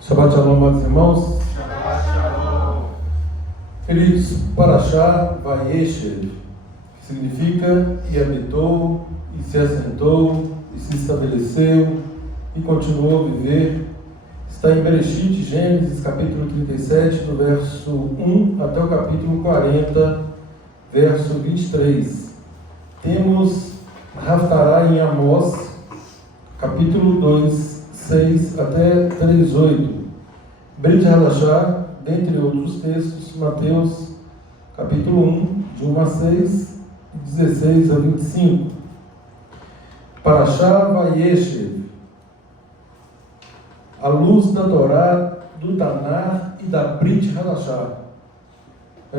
Shabbat Shalom, amados irmãos. Shabbat Shalom. Queridos, Parashá Vayeshev, que significa e habitou, e se assentou, e se estabeleceu, e continuou a viver, está em Bereshit, Gênesis, capítulo 37, do verso 1 até o capítulo 40, verso 23. Temos Haftará em Amós, capítulo 2, 6 até 3:8. Brit Hadashah, dentre outros textos, Mateus, capítulo 1, de 1 a 6, 16 a 25. Parashá Vayeshev, a luz da Torá, do Tanar e da Brit Hadashah.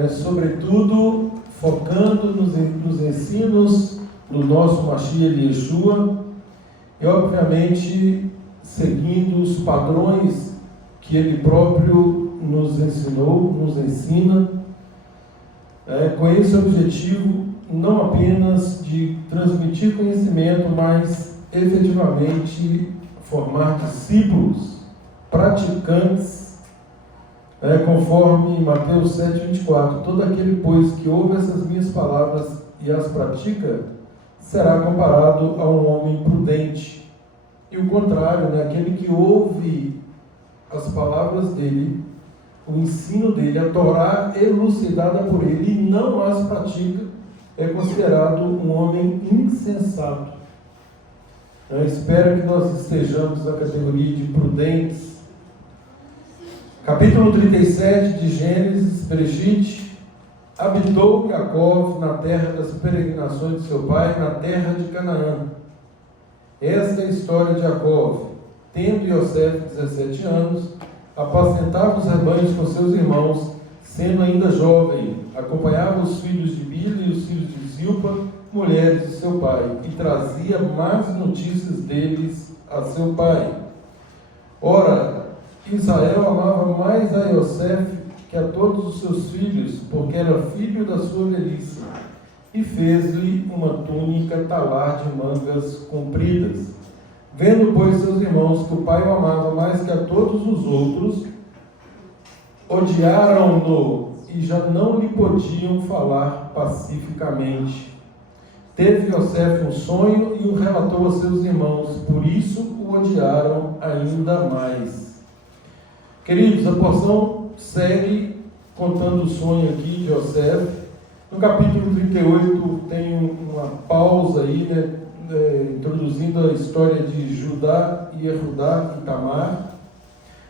Sobretudo, focando nos ensinos do nosso Mashiach Yeshua e, obviamente, seguindo os padrões que ele próprio nos ensinou, nos ensina, com esse objetivo não apenas de transmitir conhecimento, mas efetivamente formar discípulos, praticantes, conforme Mateus 7,24. Todo aquele, pois, que ouve essas minhas palavras e as pratica, será comparado a um homem prudente. E o contrário, aquele que ouve as palavras dele, o ensino dele, a Torá elucidada por ele, e não as pratica, é considerado um homem insensato. Eu espero que nós estejamos na categoria de prudentes. Capítulo 37 de Gênesis, Bereshit. Habitou Jacó na terra das peregrinações de seu pai, na terra de Canaã. Esta é a história de Jacó. Tendo Yosef 17 anos, apacentava os rebanhos com seus irmãos, sendo ainda jovem, acompanhava os filhos de Bila e os filhos de Zilpa, mulheres de seu pai, e trazia más notícias deles a seu pai. Ora, Israel amava mais a Yosef que a todos os seus filhos, porque era filho da sua velhice, e fez-lhe uma túnica talar de mangas compridas. Vendo, pois, seus irmãos que o pai o amava mais que a todos os outros, odiaram-no e já não lhe podiam falar pacificamente. Teve Yosef um sonho e o relatou a seus irmãos, por isso o odiaram ainda mais. Queridos, a porção segue contando o sonho aqui de Yosef. No capítulo 38 tem uma pausa aí, introduzindo a história de Judá e Erudá e Tamar.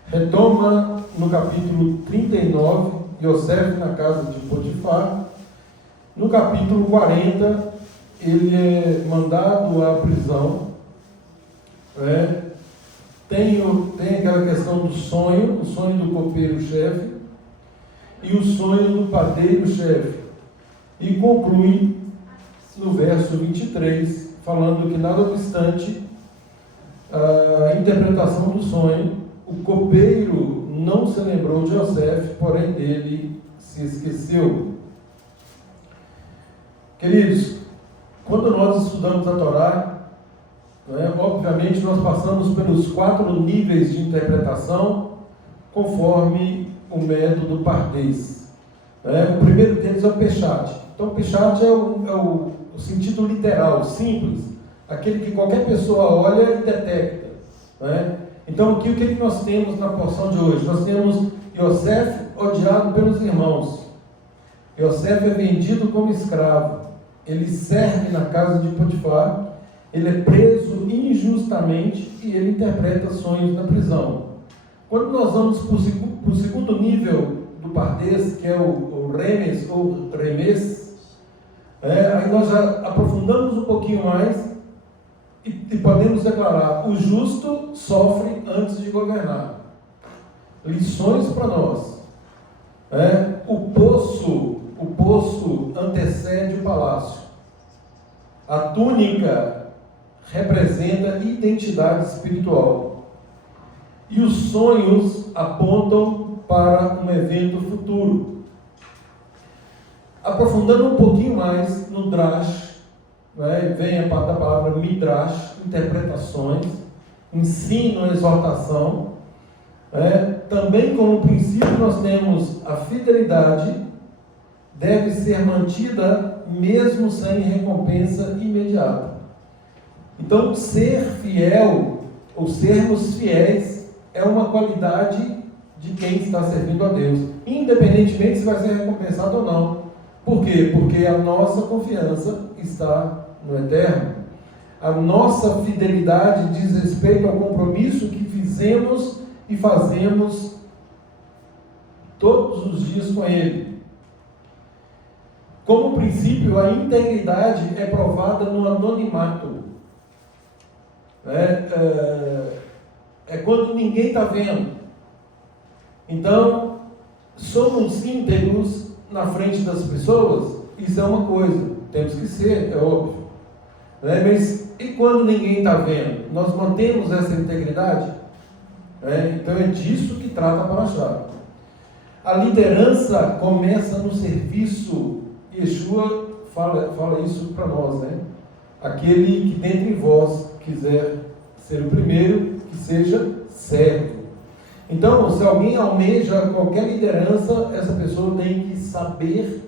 Retoma no capítulo 39, Yosef na casa de Potifar. No capítulo 40, ele é mandado à prisão. Tem aquela questão do sonho, o sonho do copeiro-chefe e o sonho do padeiro-chefe. E conclui no verso 23, falando que, nada obstante a interpretação do sonho, o copeiro não se lembrou de Yosef, porém dele se esqueceu. Queridos, quando nós estudamos a Torá, obviamente nós passamos pelos 4 níveis de interpretação, conforme o método Pardês. O primeiro deles é o Peshat. Então, o Peshat é o sentido literal, simples, aquele que qualquer pessoa olha e detecta. Então, aqui o que nós temos na porção de hoje? Nós temos Yosef odiado pelos irmãos. Yosef é vendido como escravo. Ele serve na casa de Potifar. Ele é preso injustamente e ele interpreta sonhos na prisão. Quando nós vamos para o segundo nível do Pardês, que é o Remes ou Remes, aí nós já aprofundamos um pouquinho mais e podemos declarar: o justo sofre antes de governar. Lições para nós. O poço antecede o palácio. A túnica representa identidade espiritual. E os sonhos apontam para um evento futuro. Aprofundando um pouquinho mais no Drash, vem a parte da palavra Midrash, interpretações, ensino, exortação. Também como princípio nós temos a fidelidade deve ser mantida mesmo sem recompensa imediata. Então, ser fiel ou sermos fiéis é uma qualidade de quem está servindo a Deus, independentemente se vai ser recompensado ou não. Por quê? Porque a nossa confiança está no eterno. A nossa fidelidade diz respeito ao compromisso que fizemos e fazemos todos os dias com Ele. Como princípio, a integridade é provada no anonimato. É quando ninguém está vendo. Então, somos íntegros na frente das pessoas, isso é uma coisa, temos que ser, é óbvio. Mas e quando ninguém está vendo? Nós mantemos essa integridade? Então é disso que trata a Paraxá. A liderança começa no serviço. Yeshua fala isso para nós, Aquele que dentre vós quiser ser o primeiro, que seja servo. Então, se alguém almeja qualquer liderança, essa pessoa tem que saber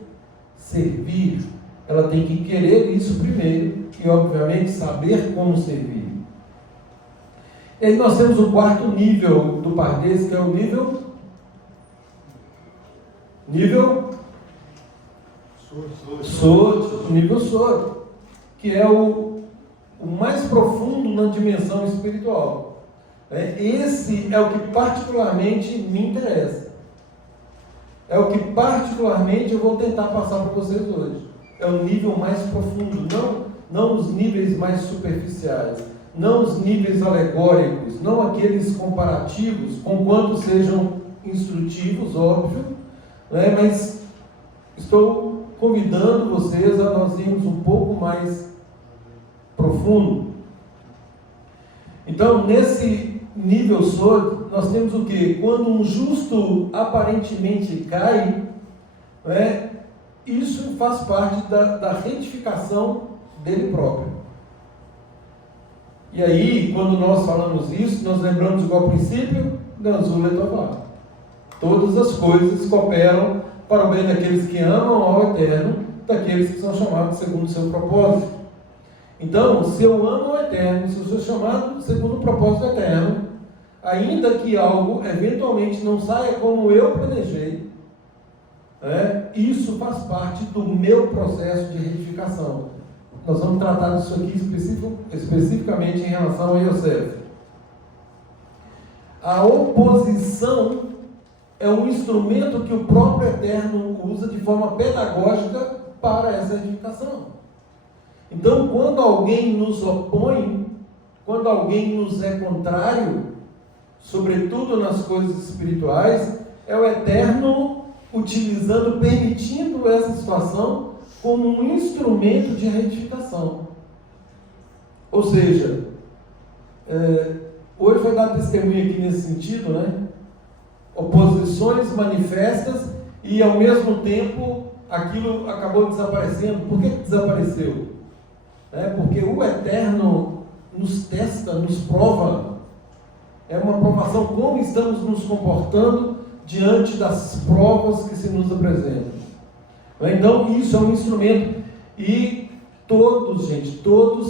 servir. Ela tem que querer isso primeiro e, obviamente, saber como servir. E aí nós temos o quarto nível do Pardes, que é o nível Sod, o nível Sod, que é o mais profundo na dimensão espiritual. Esse é o que particularmente me interessa. É o que particularmente eu vou tentar passar para vocês hoje. É o nível mais profundo, não os níveis mais superficiais, não os níveis alegóricos, não aqueles comparativos, conquanto sejam instrutivos, óbvio, mas estou convidando vocês a nós irmos um pouco mais profundo. Então, nesse nível Sod, nós temos o quê? Quando um justo aparentemente cai, isso faz parte da retificação dele próprio. E aí, quando nós falamos isso, nós lembramos qual princípio? Ganzul Letová. Todas as coisas cooperam para o bem daqueles que amam ao Eterno, daqueles que são chamados segundo o seu propósito. Então, se eu amo ao Eterno, se eu sou chamado segundo o propósito eterno, ainda que algo eventualmente não saia como eu planejei, isso faz parte do meu processo de retificação. Nós vamos tratar disso aqui especificamente em relação a Yosef. A oposição é um instrumento que o próprio Eterno usa de forma pedagógica para essa edificação. Então, quando alguém nos opõe, quando alguém nos é contrário, sobretudo nas coisas espirituais, é o Eterno utilizando, permitindo essa situação como um instrumento de retificação. Ou seja, hoje vai dar testemunho aqui nesse sentido, oposições manifestas e ao mesmo tempo aquilo acabou desaparecendo. Por que desapareceu? Porque o Eterno nos testa, nos prova. É uma provação como estamos nos comportando diante das provas que se nos apresentam. Então isso é um instrumento. E todos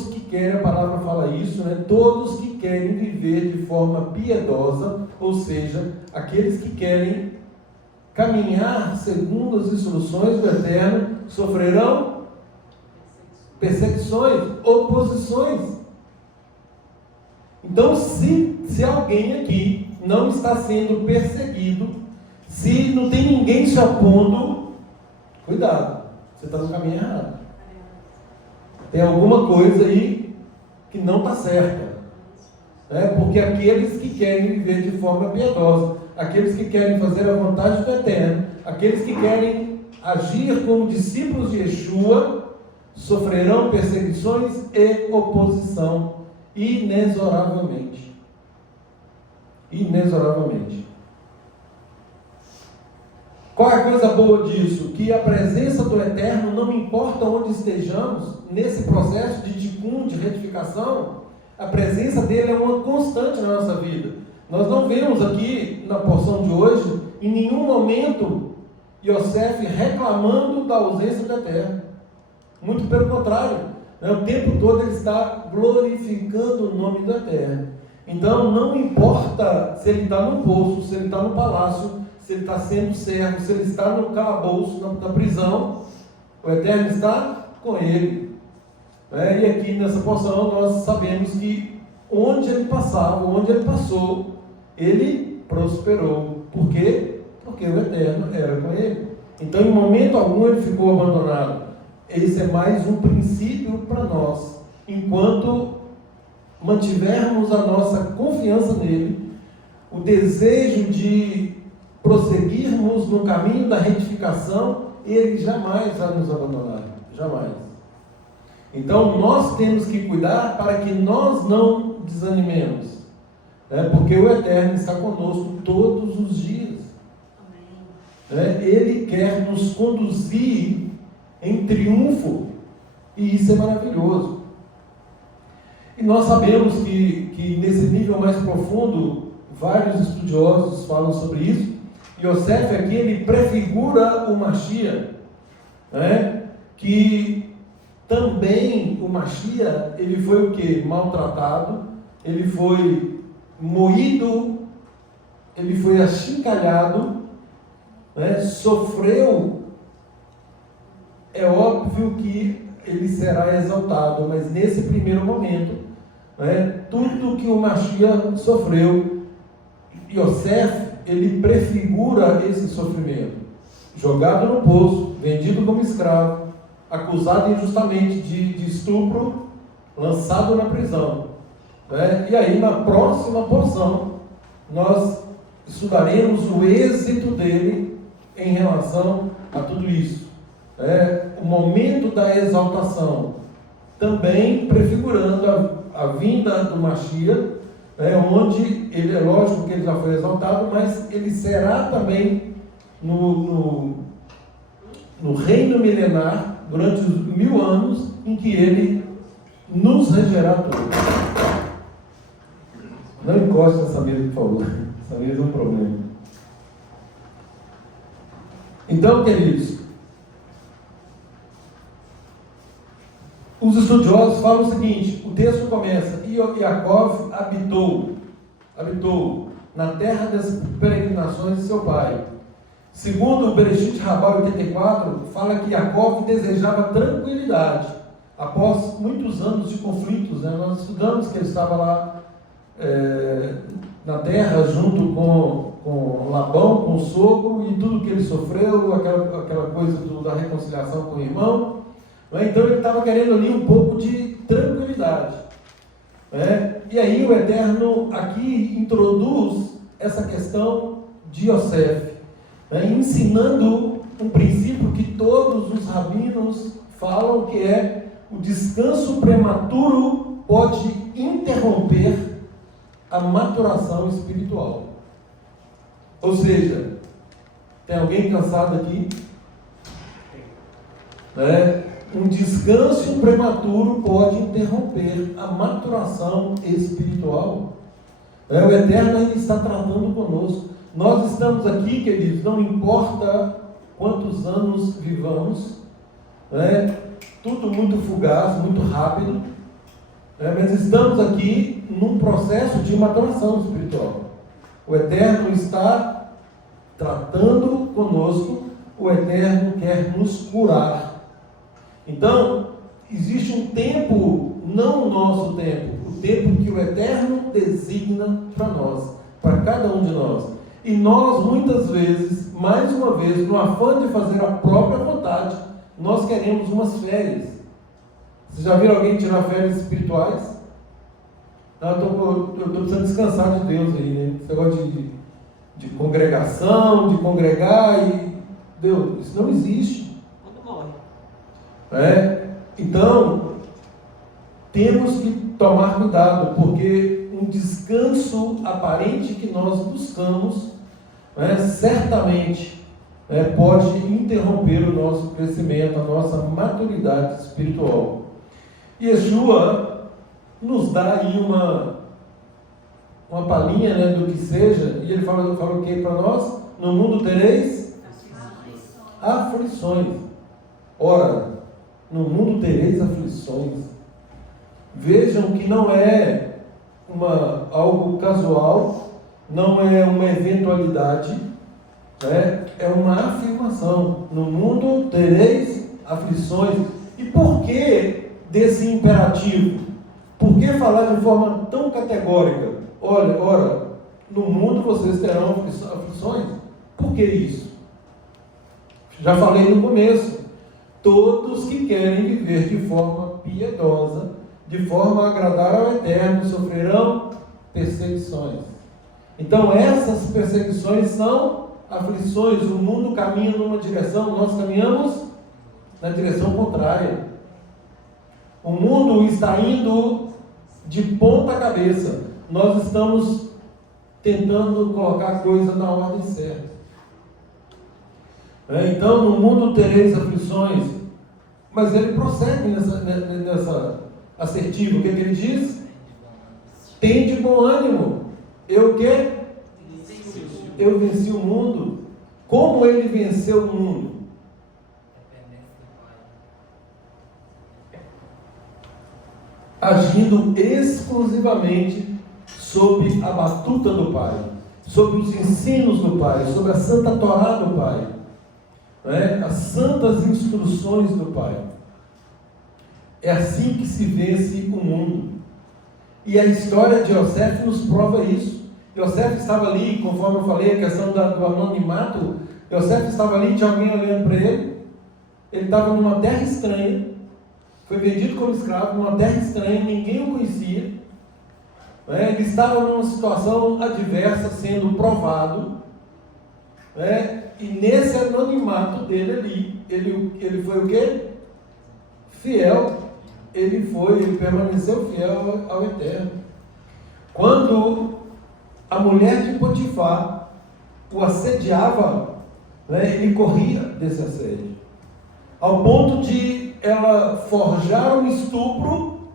que querem, a palavra fala isso, todos que querem viver de forma piedosa, ou seja, aqueles que querem caminhar segundo as instruções do Eterno, sofrerão perseguições, oposições. Então, se alguém aqui não está sendo perseguido, se não tem ninguém se opondo, cuidado, você está no caminho errado. Tem alguma coisa aí que não está certa. Porque aqueles que querem viver de forma piedosa, aqueles que querem fazer a vontade do Eterno, aqueles que querem agir como discípulos de Yeshua, sofrerão perseguições e oposição inexoravelmente. Inexoravelmente. Qual é a coisa boa disso? Que a presença do Eterno, não importa onde estejamos, nesse processo de tikkun, de retificação, a presença dele é uma constante na nossa vida. Nós não vemos aqui, na porção de hoje, em nenhum momento, Yosef reclamando da ausência da terra. Muito pelo contrário, né? O tempo todo ele está glorificando o nome da terra. Então, não importa se ele está no poço, se ele está no palácio, se ele está sendo servo, se ele está no calabouço, na prisão, o Eterno está com ele. E aqui nessa porção nós sabemos que onde ele passava, onde ele passou, ele prosperou. Por quê? Porque o Eterno era com ele. Então, em momento algum, ele ficou abandonado. Esse é mais um princípio para nós. Enquanto mantivermos a nossa confiança nele, o desejo de prosseguirmos no caminho da retificação, ele jamais vai nos abandonar. Jamais. Então, nós temos que cuidar para que nós não desanimemos. Porque o Eterno está conosco todos os dias. Ele quer nos conduzir em triunfo, e isso é maravilhoso. E nós sabemos que nesse nível mais profundo, vários estudiosos falam sobre isso. Yosef aqui, ele prefigura o Mashiach, que também o Mashiach, ele foi o quê? Maltratado, ele foi moído, ele foi achincalhado, sofreu. É óbvio que ele será exaltado, mas nesse primeiro momento, tudo que o Mashiach sofreu, Yosef, ele prefigura esse sofrimento. Jogado no poço, vendido como escravo, acusado injustamente de estupro, lançado na prisão. E aí, na próxima porção, nós estudaremos o êxito dele em relação a tudo isso. O momento da exaltação, também prefigurando a vinda do Mashiach, onde ele, é lógico que ele já foi exaltado, mas ele será também no reino milenar, durante os 1000 anos, em que ele nos regerá todos. Não encoste nessa mesa, por favor. Essa mesa é um problema. Então, queridos, os estudiosos falam o seguinte: o texto começa: e Yaakov habitou na terra das peregrinações de seu pai. Segundo o Bereshit Rabá 84, fala que Yaakov desejava tranquilidade após muitos anos de conflitos. Nós estudamos que ele estava lá na terra junto com Labão, com o sogro, e tudo que ele sofreu, aquela coisa da reconciliação com o irmão. Então ele estava querendo ali um pouco de tranquilidade. E aí o Eterno aqui introduz essa questão de Yosef, ensinando um princípio que todos os rabinos falam, que é: o descanso prematuro pode interromper a maturação espiritual. Ou seja, tem alguém cansado aqui? Um descanso prematuro pode interromper a maturação espiritual. O Eterno ainda está tratando conosco. Nós estamos aqui, queridos, não importa quantos anos vivamos, tudo muito fugaz, muito rápido, mas estamos aqui num processo de maturação espiritual. O Eterno está tratando conosco, o Eterno quer nos curar. Então, existe um tempo, não o nosso tempo, o tempo que o Eterno designa para nós, para cada um de nós. E nós, muitas vezes, mais uma vez, no afã de fazer a própria vontade, nós queremos umas férias. Vocês já viram alguém tirar férias espirituais? Não, eu estou precisando descansar de Deus aí, né? Esse negócio de congregação, de congregar, e Deus, isso não existe. Então, temos que tomar cuidado, porque um descanso aparente que nós buscamos, certamente pode interromper o nosso crescimento, a nossa maturidade espiritual. Yeshua nos dá aí uma palhinha, né, do que seja, e ele fala o que para nós? No mundo tereis aflições. Ora, no mundo tereis aflições. Vejam que não é algo casual, não é uma eventualidade, né? É uma afirmação. No mundo tereis aflições. E por que desse imperativo? Por que falar de forma tão categórica? Ora, no mundo vocês terão aflições. Por que isso? Já falei no começo. Todos que querem viver de forma piedosa, de forma a agradar ao Eterno, sofrerão perseguições. Então essas perseguições são aflições. O mundo caminha numa direção, nós caminhamos na direção contrária. O mundo está indo de ponta cabeça. Nós estamos tentando colocar a coisa na ordem certa. Então, no mundo tereis aflições. Mas ele prossegue nessa assertiva. O que ele diz? Tende bom ânimo. Eu o quê? Eu venci o mundo. Como ele venceu o mundo? Agindo exclusivamente sob a batuta do Pai, sob os ensinos do Pai, sob a santa Torá do Pai, né? As santas instruções do Pai. É assim que se vence o mundo. E a história de Yosef nos prova isso. Yosef estava ali, conforme eu falei, a questão do anonimato. Yosef estava ali, tinha alguém olhando para ele. Ele estava numa terra estranha. Foi vendido como escravo numa terra estranha, ninguém o conhecia. Ele estava numa situação adversa, sendo provado. E nesse anonimato dele ali, ele foi o quê? Fiel. Ele permaneceu fiel ao Eterno. Quando a mulher de Potifar o assediava, ele corria desse assédio. Ao ponto de ela forjar um estupro,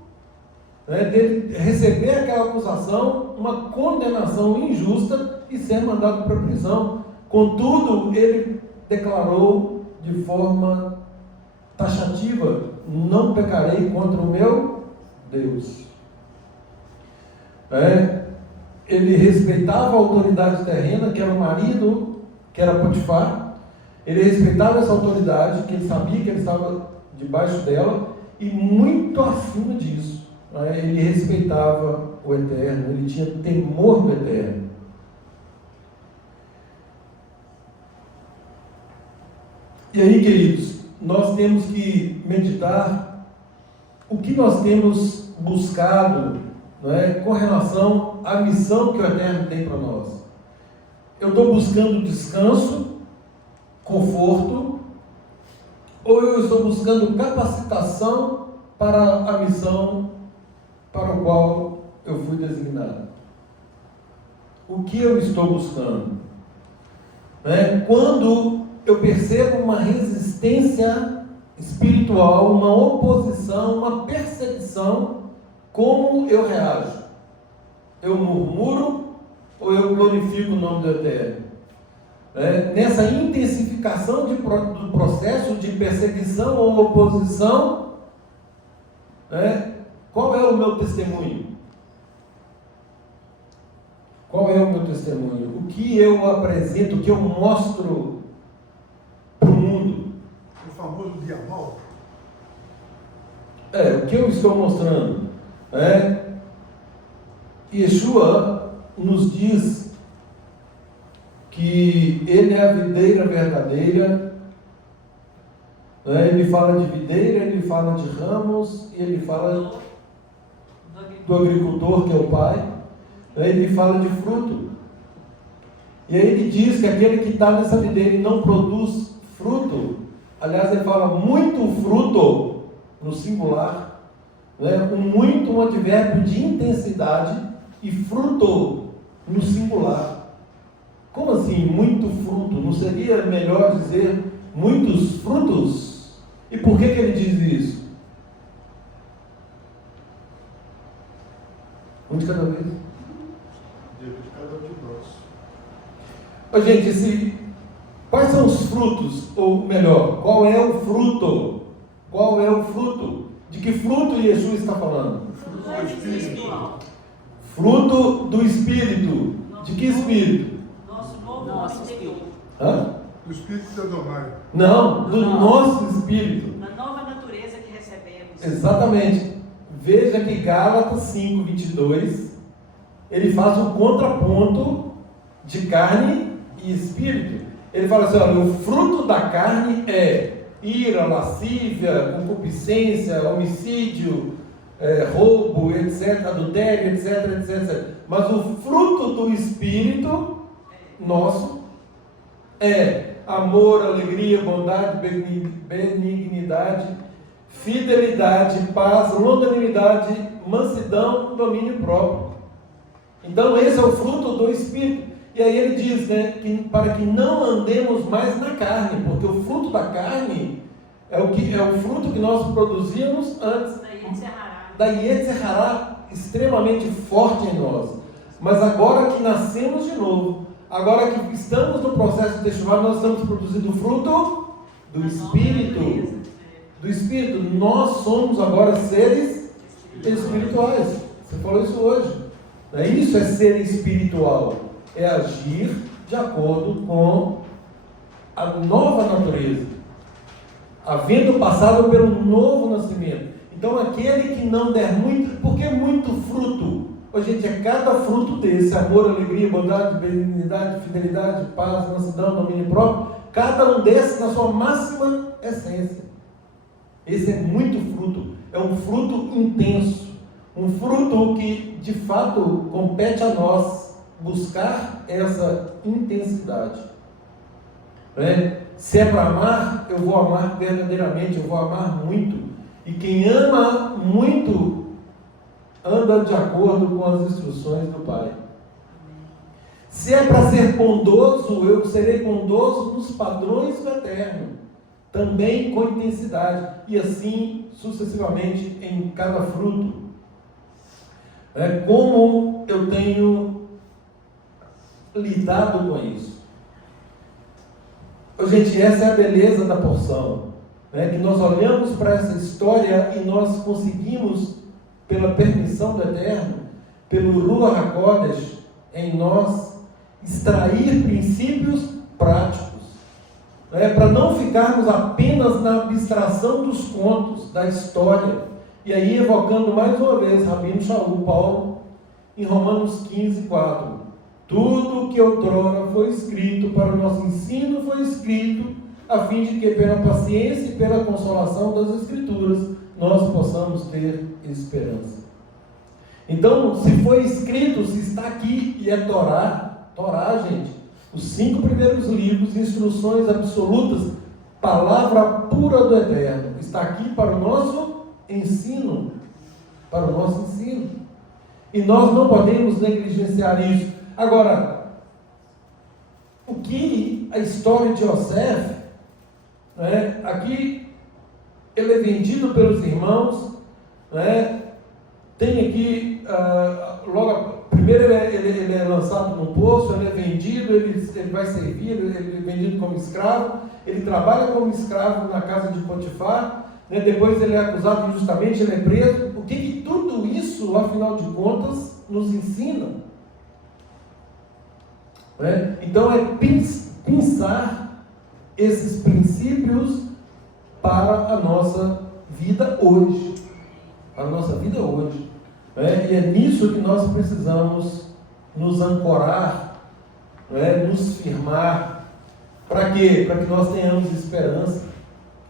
dele receber aquela acusação, uma condenação injusta e ser mandado para a prisão. Contudo, ele declarou de forma taxativa: não pecarei contra o meu Deus. Ele respeitava a autoridade terrena, que era o marido, que era Potifar. Ele respeitava essa autoridade, que ele sabia que ele estava debaixo dela, e muito acima disso, ele respeitava o Eterno, ele tinha temor do Eterno. E aí, queridos, nós temos que meditar o que nós temos buscado, com relação à missão que o Eterno tem para nós. Eu estou buscando descanso, conforto, ou eu estou buscando capacitação para a missão para o qual eu fui designado? O que eu estou buscando? Quando eu percebo uma resistência espiritual, uma oposição, uma perseguição, como eu reajo? Eu murmuro ou eu glorifico o nome do Eterno? Nessa intensificação do processo de perseguição ou oposição, qual é o meu testemunho? Qual é o meu testemunho? O que eu apresento, o que eu mostro para o mundo? O famoso diamol. O que eu estou mostrando? Yeshua nos diz que ele é a videira verdadeira. Ele fala de videira, ele fala de ramos, e ele fala do agricultor, que é o Pai. Ele fala de fruto. E aí ele diz que aquele que está nessa videira e não produz fruto, aliás, ele fala muito fruto no singular, muito um advérbio de intensidade, e fruto no singular. Como assim, muito fruto? Não seria melhor dizer muitos frutos? E por que ele diz isso? Um de cada vez. Ô, gente, quais são os frutos? Ou melhor, qual é o fruto? Qual é o fruto? De que fruto Jesus está falando? Do Espírito. Fruto do Espírito. De que Espírito? Nosso novo homem interior. Hã? Do Espírito de Adonai. Não, do nosso Espírito. Na nova natureza que recebemos. Exatamente. Veja que Gálatas 5:22, ele faz um contraponto de carne e espírito. Ele fala assim, olha, o fruto da carne é ira, lascívia, concupiscência, homicídio, roubo, etc., adultério, etc. Mas o fruto do Espírito nosso é amor, alegria, bondade, benignidade, fidelidade, paz, longanimidade, mansidão, domínio próprio. Então esse é o fruto do Espírito. E aí ele diz, né, que para que não andemos mais na carne, porque o fruto da carne é o fruto que nós produzimos antes. Da Yetzer Hará, extremamente forte em nós. Mas agora que nascemos de novo, agora que estamos no processo de testamento, nós estamos produzindo o fruto do Espírito. Do Espírito. Nós somos agora seres espirituais. Você falou isso hoje. Isso é ser espiritual. É agir de acordo com a nova natureza, havendo passado pelo novo nascimento. Então aquele que não der muito, porque muito fruto? Gente, é cada fruto desse, amor, alegria, bondade, benignidade, fidelidade, paz, mansidão, domínio próprio, cada um desses na sua máxima essência. Esse é muito fruto, é um fruto intenso, um fruto que de fato compete a nós buscar essa intensidade. Se é para amar, eu vou amar verdadeiramente, eu vou amar muito. E quem ama muito anda de acordo com as instruções do Pai. Se é para ser bondoso, eu serei bondoso nos padrões do Eterno, também com intensidade, e assim sucessivamente em cada fruto. Como eu tenho lidado com isso? Gente, essa é a beleza da porção, que nós olhamos para essa história e nós conseguimos, pela permissão do Eterno, pelo Ruach HaKodesh em nós, extrair princípios práticos, para não ficarmos apenas na abstração dos contos, da história. E aí, evocando mais uma vez Rabino Shaul Paulo, em Romanos 15:4. Tudo que outrora foi escrito para o nosso ensino foi escrito, a fim de que pela paciência e pela consolação das Escrituras nós possamos ter esperança. Então, se foi escrito, se está aqui, e é Torá, gente, os 5 primeiros livros, instruções absolutas, palavra pura do Eterno, está aqui para o nosso ensino, e nós não podemos negligenciar isso. Agora, o que a história de Yosef, aqui ele é vendido pelos irmãos, tem aqui, primeiro ele é lançado num poço, ele é vendido, ele vai servir, ele é vendido como escravo, ele trabalha como escravo na casa de Potifar, depois ele é acusado injustamente, ele é preso. O que tudo isso, afinal de contas, nos ensina? Então é pensar esses princípios para a nossa vida hoje. E é nisso que nós precisamos nos ancorar, nos firmar. Para quê? Para que nós tenhamos esperança.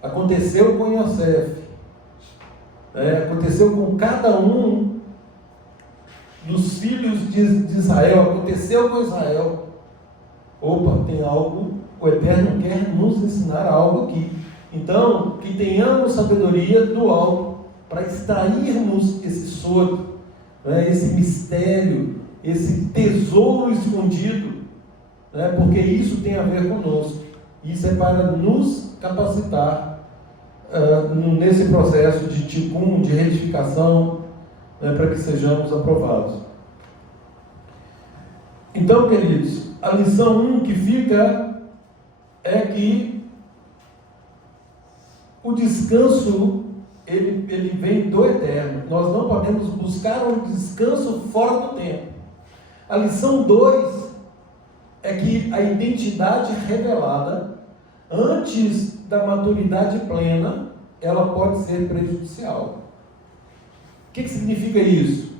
Aconteceu com Yosef, aconteceu com cada um dos filhos de Israel, aconteceu com Israel. Tem algo, o Eterno quer nos ensinar algo aqui. Então, que tenhamos sabedoria do alto para extrairmos esse soro, esse mistério, esse tesouro escondido, porque isso tem a ver conosco. Isso é para nos capacitar nesse processo de tikkun, de retificação, para que sejamos aprovados. Então, queridos, a lição 1 que fica é que o descanso, ele vem do eterno. Nós não podemos buscar um descanso fora do tempo. A lição 2 é que a identidade revelada antes da maturidade plena, ela pode ser prejudicial. O que significa isso?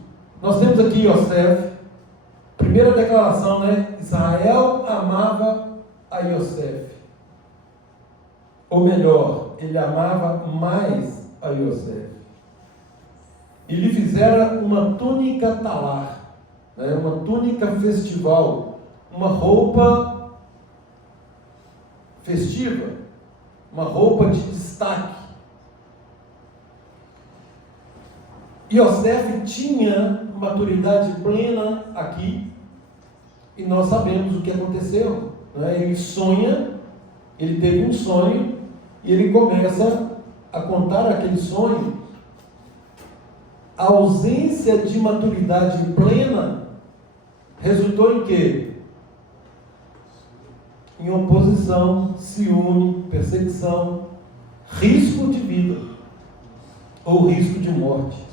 Nós temos aqui Yosef, primeira declaração, né? Israel amava a Yosef. Ou melhor, ele amava mais a Yosef. E lhe fizeram uma túnica talar, né? Uma túnica festival, uma roupa festiva, uma roupa de destaque. Yosef tinha maturidade plena aqui, e nós sabemos o que aconteceu, né? Ele sonha, ele teve um sonho, e ele começa a contar aquele sonho. A ausência de maturidade plena resultou em quê? Em oposição, ciúme, perseguição, risco de vida, ou risco de morte.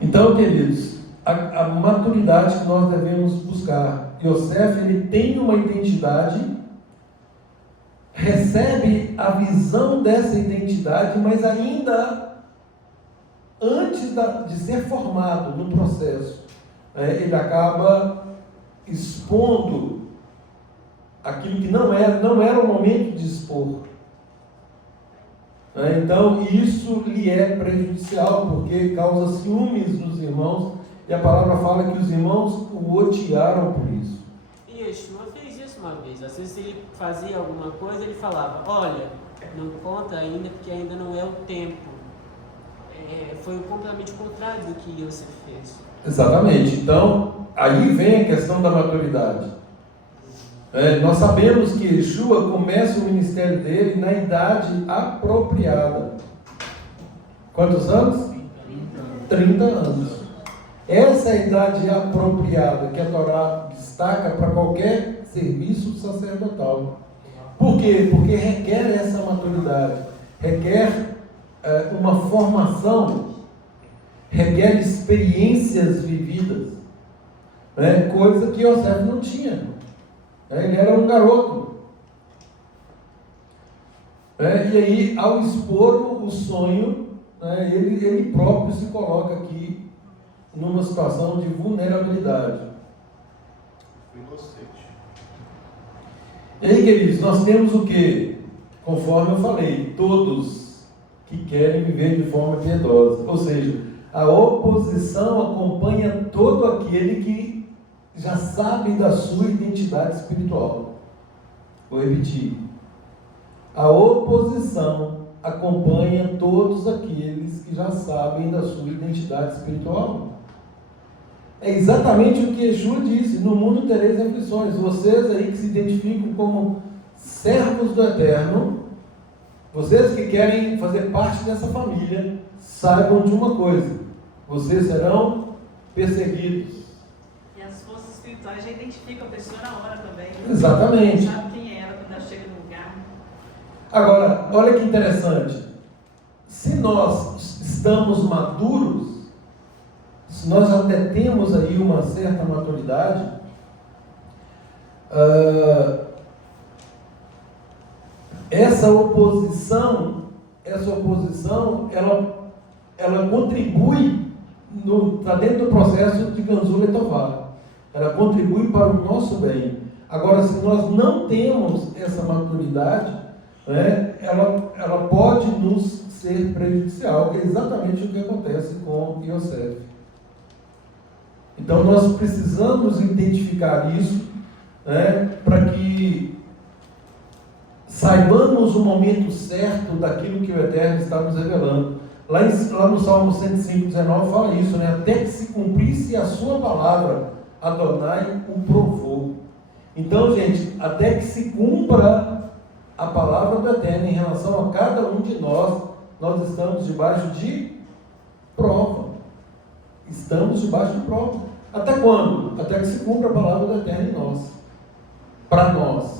Então, queridos, a maturidade que nós devemos buscar. Yosef, ele tem uma identidade, recebe a visão dessa identidade, mas ainda antes de ser formado no processo, ele acaba expondo aquilo que não era o momento de expor. Então, isso lhe é prejudicial, porque causa ciúmes nos irmãos, e a palavra fala que os irmãos o odiaram por isso. E Yeshua fez isso uma vez. Às vezes ele fazia alguma coisa, ele falava: olha, não conta ainda, porque ainda não é o tempo. Foi completamente contrário do que você fez. Exatamente. Então, aí vem a questão da maturidade. Nós sabemos que Yeshua começa o ministério dele na idade apropriada. Quantos anos? 30 anos. Essa é a idade apropriada que a Torá destaca para qualquer serviço sacerdotal. Por quê? Porque requer essa maturidade, requer uma formação, requer experiências vividas, coisa que Yosef não tinha. Ele era um garoto. E aí, ao expor o sonho, ele próprio se coloca aqui numa situação de vulnerabilidade. E aí, queridos, nós temos o que? Conforme eu falei, todos que querem viver de forma piedosa. Ou seja, a oposição acompanha todo aquele que já sabe da sua identidade espiritual. Vou repetir. A oposição acompanha todos aqueles que já sabem da sua identidade espiritual. É exatamente o que Yeshua disse: no mundo tereis aflições. Vocês aí que se identificam como servos do Eterno, vocês que querem fazer parte dessa família, saibam de uma coisa: vocês serão perseguidos. E as forças espirituais já identificam a pessoa na hora também. Exatamente. Sabe quem era quando ela chega no lugar. Agora, olha que interessante. Se nós estamos maduros, se nós até temos aí uma certa maturidade, essa oposição, ela contribui, está dentro do processo de Ganzul Letová. Ela contribui para o nosso bem. Agora, se nós não temos essa maturidade, ela pode nos ser prejudicial, que é exatamente o que acontece com Yosef. Então, nós precisamos identificar isso, para que saibamos o momento certo daquilo que o Eterno está nos revelando. Lá no Salmo 105:19 fala isso, até que se cumprisse a sua palavra, Adonai o provou. Então, gente, até que se cumpra a palavra do Eterno em relação a cada um de nós, nós estamos debaixo de prova. Estamos debaixo de prova. Até quando? Até que se cumpra a palavra do Eterno em nós. Para nós.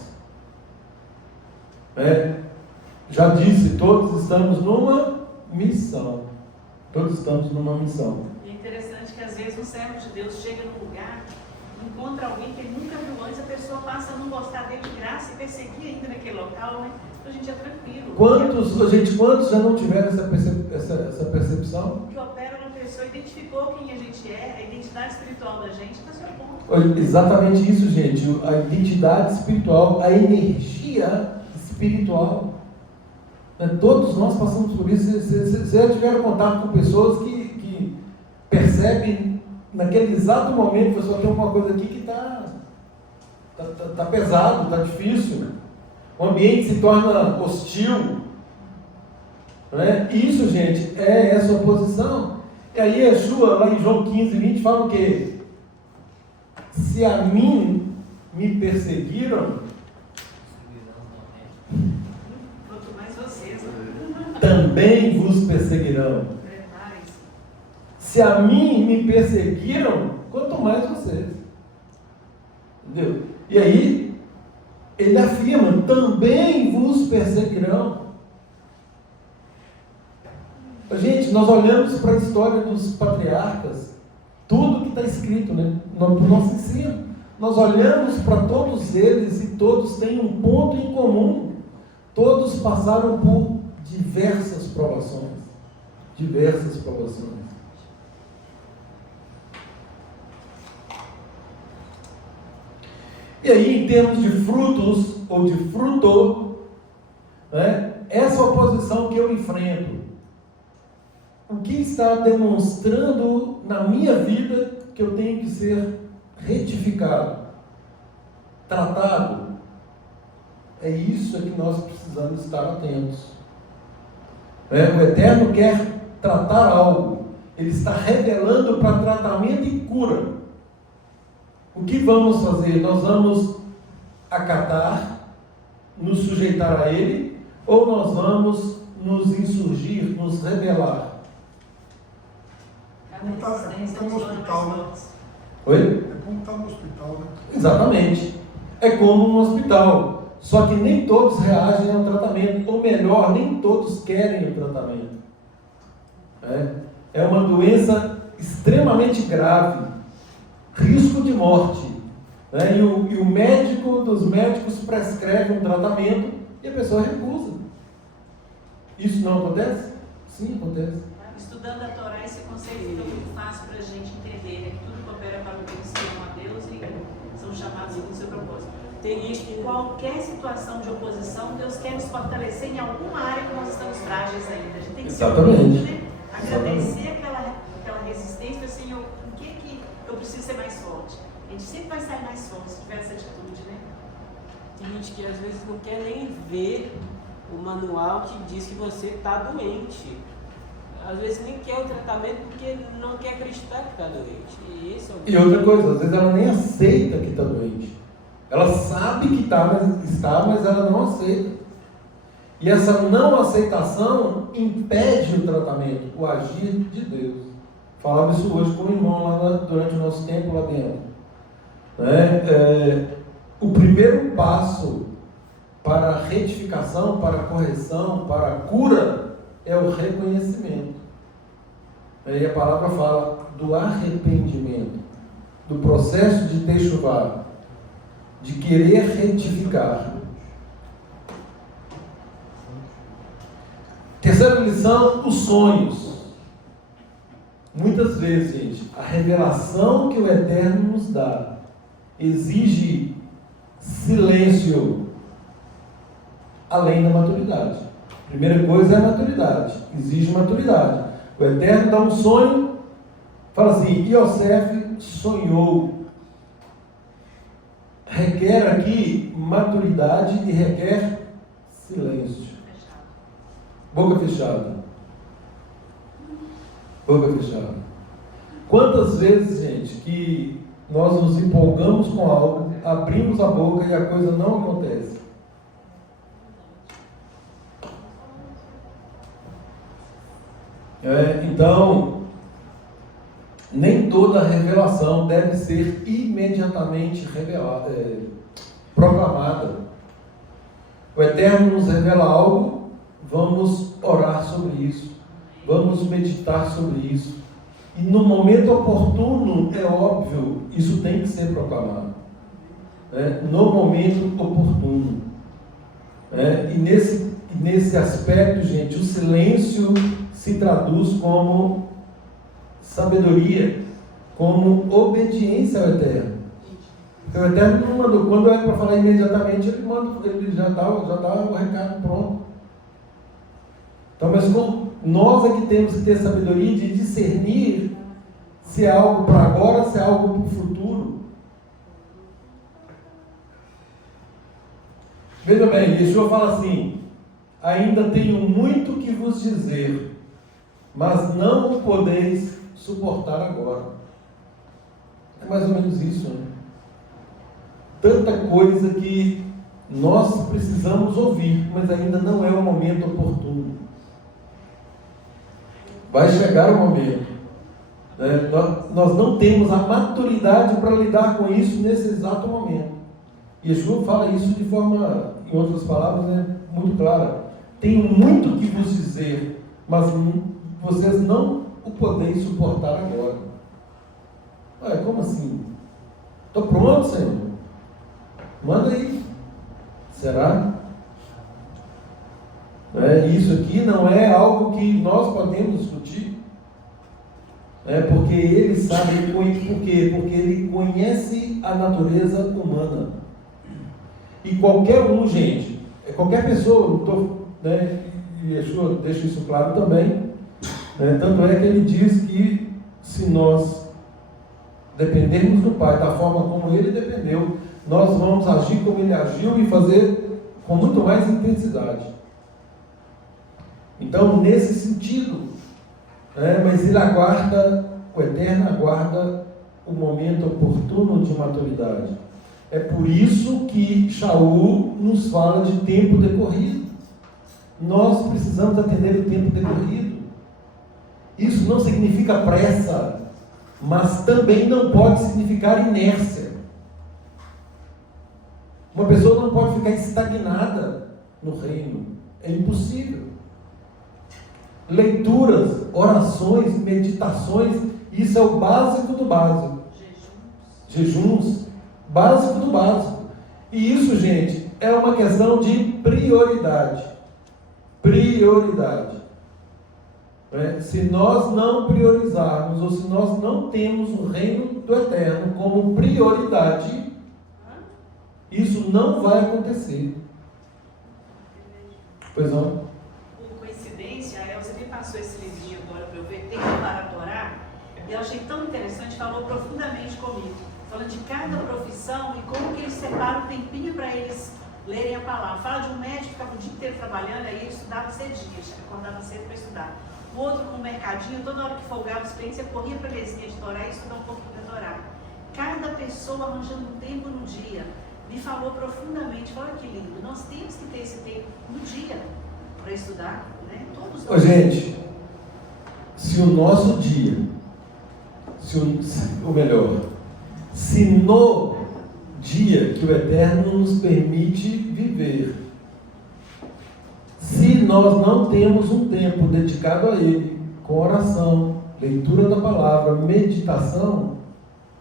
Já disse, todos estamos numa missão. Todos estamos numa missão. E é interessante que às vezes um servo de Deus chega num lugar, encontra alguém que ele nunca viu antes, a pessoa passa a não gostar dele de graça e perseguir ainda naquele local, né? Então a gente é tranquilo. Quantos já não tiveram essa percepção? O que opera na pessoa identificou quem a gente é, a identidade espiritual da gente, está seu ponto. Exatamente isso, gente. A identidade espiritual, a energia espiritual. Todos nós passamos por isso. Vocês já tiveram contato com pessoas que percebem naquele exato momento que a pessoa tem alguma coisa aqui que está pesado, está difícil. O ambiente se torna hostil. Isso, gente, é essa oposição. E aí Yeshua, lá em João 15:20, fala o quê? Se a mim me perseguiram, Quanto mais vocês, né? também vos perseguirão. Se a mim me perseguiram, quanto mais vocês. Entendeu? E aí, ele afirma, também vos perseguirão. Gente, nós olhamos para a história dos patriarcas, tudo que está escrito, né? No nosso ensino. Nós olhamos para todos eles e todos têm um ponto em comum. Todos passaram por diversas provações. Diversas provações. E aí, em termos de frutos, ou de fruto, essa oposição que eu enfrento, o que está demonstrando na minha vida que eu tenho que ser retificado, tratado? É isso que nós precisamos estar atentos. O Eterno quer tratar algo, Ele está revelando para tratamento e cura. O que vamos fazer? Nós vamos acatar, nos sujeitar a Ele, ou nós vamos nos insurgir, nos rebelar? É como estar no hospital, né? Oi? É como estar no hospital, né? Exatamente. É como um hospital. Só que nem todos reagem ao tratamento. Ou melhor, nem todos querem o tratamento. É uma doença extremamente grave. Risco de morte. E o médico dos médicos prescreve um tratamento e a pessoa recusa. Isso não acontece? Sim, acontece. Estudando a Torá, esse conceito fica muito fácil para a gente entender, né? Que tudo coopera para o bem dos que amam a Deus e são chamados segundo o seu propósito. Tem isso que Qualquer situação de oposição, Deus quer nos fortalecer em alguma área que nós estamos frágeis ainda. A gente tem que Exatamente. ser humilde, né? Agradecer aquela resistência, assim, o que eu preciso ser mais forte. A gente sempre vai sair mais forte se tiver essa atitude, né? tem gente que às vezes não quer nem ver o manual que diz que você está doente. Às vezes nem quer o tratamento porque não quer acreditar que está doente. E outra coisa, às vezes ela nem aceita que está doente. Ela sabe que está, mas ela não aceita. E essa não aceitação impede o tratamento, o agir de Deus. Falava isso hoje com o irmão durante o nosso tempo lá dentro. O primeiro passo para a retificação, para a correção, para a cura, é o reconhecimento. E a palavra fala do arrependimento, do processo de techuvá, de querer retificar. Terceira lição, os sonhos. Muitas vezes, gente, a revelação que o Eterno nos dá exige silêncio, além da maturidade. Primeira coisa é a maturidade, exige maturidade. O Eterno dá um sonho, fala assim, Yosef sonhou. Requer aqui maturidade e requer silêncio. Boca fechada. Boca fechada. Quantas vezes, gente, que nós nos empolgamos com algo, abrimos a boca e a coisa não acontece? Então, nem toda revelação deve ser imediatamente proclamada. O Eterno nos revela algo, vamos orar sobre isso, vamos meditar sobre isso. E no momento oportuno, é óbvio, isso tem que ser proclamado. No momento oportuno. E nesse aspecto, gente, o silêncio se traduz como sabedoria, como obediência ao Eterno. Porque o Eterno não mandou, quando é para falar imediatamente, ele já dá o recado pronto. Então, mas nós é que temos que ter sabedoria de discernir se é algo para agora, se é algo para o futuro. Veja bem, Yeshua fala assim: ainda tenho muito que vos dizer, mas não o podeis suportar agora. É mais ou menos isso, né? Tanta coisa que nós precisamos ouvir, mas ainda não é o momento oportuno. Vai chegar o momento. Nós não temos a maturidade para lidar com isso nesse exato momento. Yeshua fala isso de forma, em outras palavras, muito clara. Tenho muito que vos dizer, mas vocês não o podeis suportar agora. Como assim? Estou pronto, Senhor. Manda aí. Será? Isso aqui não é algo que nós podemos discutir. Porque ele sabe por quê? Porque ele conhece a natureza humana. E qualquer um, gente, qualquer pessoa, e Yeshua deixa isso claro também, tanto é que ele diz que se nós dependermos do Pai da forma como ele dependeu, nós vamos agir como ele agiu e fazer com muito mais intensidade. Então, nesse sentido, mas ele o Eterno aguarda o momento oportuno de maturidade. É por isso que Shaul nos fala de tempo decorrido. Nós precisamos atender o tempo decorrido. Isso não significa pressa, mas também não pode significar inércia. Uma pessoa não pode ficar estagnada no reino. É impossível. Leituras, orações, meditações, isso é o básico do básico. Jejuns, básico do básico. E isso, gente, é uma questão de prioridade. Prioridade. Se nós não priorizarmos, ou se nós não temos o reino do Eterno como prioridade, isso não vai acontecer. Pois não? Por coincidência, a Elza me passou esse livrinho agora para eu ver, Tempo para Adorar, e eu achei tão interessante, falou profundamente comigo, falando de cada profissão e como que eles separam um tempinho para eles lerem a palavra. Fala de um médico que ficava o dia inteiro trabalhando, aí ele estudava cedinho, acordava cedo para estudar. O outro com o mercadinho, toda hora que folgava os clientes, você corria para a mesinha de Torá e estudar um pouquinho da Torá. Cada pessoa arranjando um tempo no dia. Me falou profundamente, olha que lindo, nós temos que ter esse tempo no dia para estudar, Todos nós. Gente, se o nosso dia, ou melhor, se no dia que o Eterno nos permite viver, se nós não temos um tempo dedicado a Ele, com oração, leitura da palavra, meditação,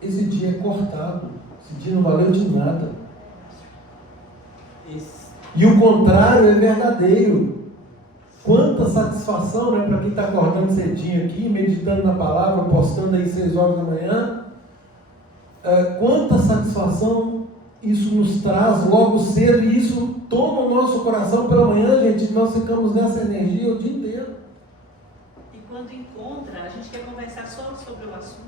esse dia é cortado, esse dia não valeu de nada. E o contrário é verdadeiro. Quanta satisfação, para quem está acordando cedinho aqui, meditando na palavra, postando aí 6 horas da manhã. Quanta satisfação isso nos traz logo cedo, e isso toma o nosso coração pela manhã, gente, nós ficamos nessa energia o dia inteiro. E quando encontra, a gente quer conversar só sobre o assunto.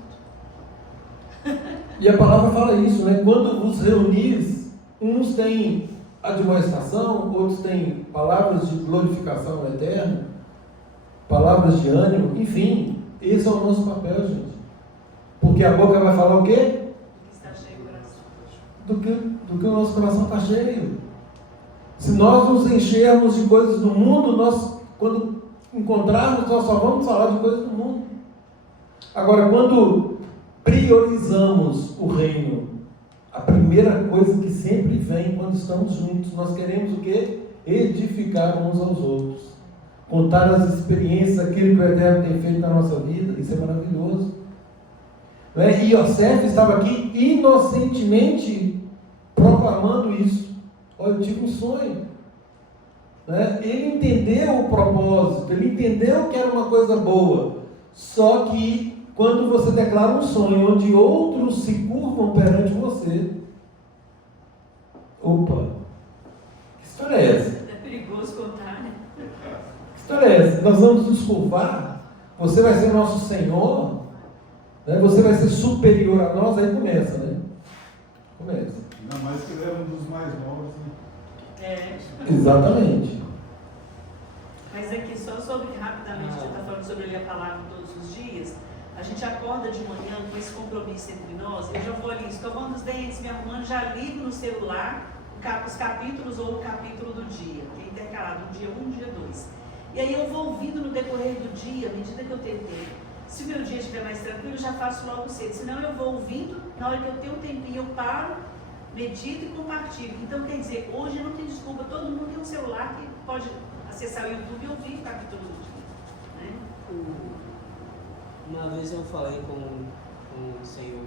E a palavra fala isso, quando vos reunis, uns têm admoestação, outros têm palavras de glorificação eterna, palavras de ânimo, enfim, esse é o nosso papel, gente. Porque a boca vai falar o quê? Está cheio o coração. Do que o nosso coração está cheio. Se nós nos enchermos de coisas do mundo, quando encontrarmos, nós só vamos falar de coisas do mundo. Agora, quando priorizamos o reino. A primeira coisa que sempre vem quando estamos juntos, nós queremos o quê? Edificar uns aos outros. Contar as experiências, aquilo que o Eterno tem feito na nossa vida. Isso é maravilhoso. Não é? E Yosef estava aqui inocentemente proclamando isso. Olha, eu tive um sonho. Né? Ele entendeu o propósito, ele entendeu que era uma coisa boa. Só que quando você declara um sonho onde outros se curvam perante você, opa, que história é essa? É perigoso contar, né? Que história é essa? Nós vamos nos curvar? Você vai ser nosso Senhor? Né? Você vai ser superior a nós? Aí começa, né? Começa. Ainda mais que ele era um dos mais novos, né? Exatamente. Mas aqui, só sobre, rapidamente, você está falando sobre ler a palavra todos os dias. A gente acorda de manhã com esse compromisso entre nós. Eu já vou ali escovando os dentes, me arrumando, já ligo no celular os capítulos ou o capítulo do dia, que é intercalado, um dia 1, um dia 2. E aí eu vou ouvindo no decorrer do dia, à medida que eu tenho tempo. Se o meu dia estiver mais tranquilo, eu já faço logo cedo. Senão eu vou ouvindo, na hora que eu tenho um tempinho, eu paro, medito e compartilho. Então, quer dizer, hoje não tem desculpa, todo mundo tem um celular que pode acessar o YouTube e ouvir o capítulo do dia. Né? Uma vez eu falei com o Senhor,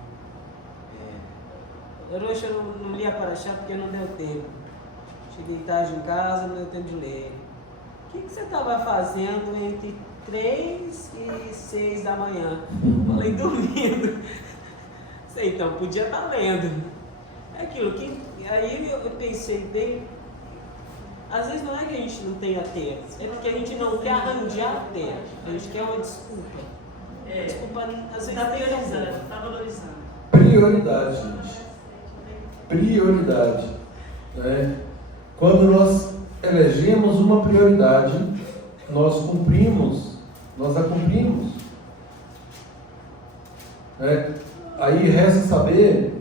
hoje eu não li a Paraxá porque não deu tempo. Cheguei tarde em casa, não deu tempo de ler. O que você estava fazendo entre 3 e 6 da manhã? Falei, dormindo. Sei, então, podia estar lendo. É aquilo que... Aí eu pensei bem... Às vezes não é que a gente não tenha tempo, é porque a gente não quer arranjar tempo. A gente quer uma desculpa. Desculpa, às vezes Está priorizando, está valorizando. Prioridade, gente. Prioridade. Né? Quando nós elegemos uma prioridade, nós a cumprimos. Né? Aí resta saber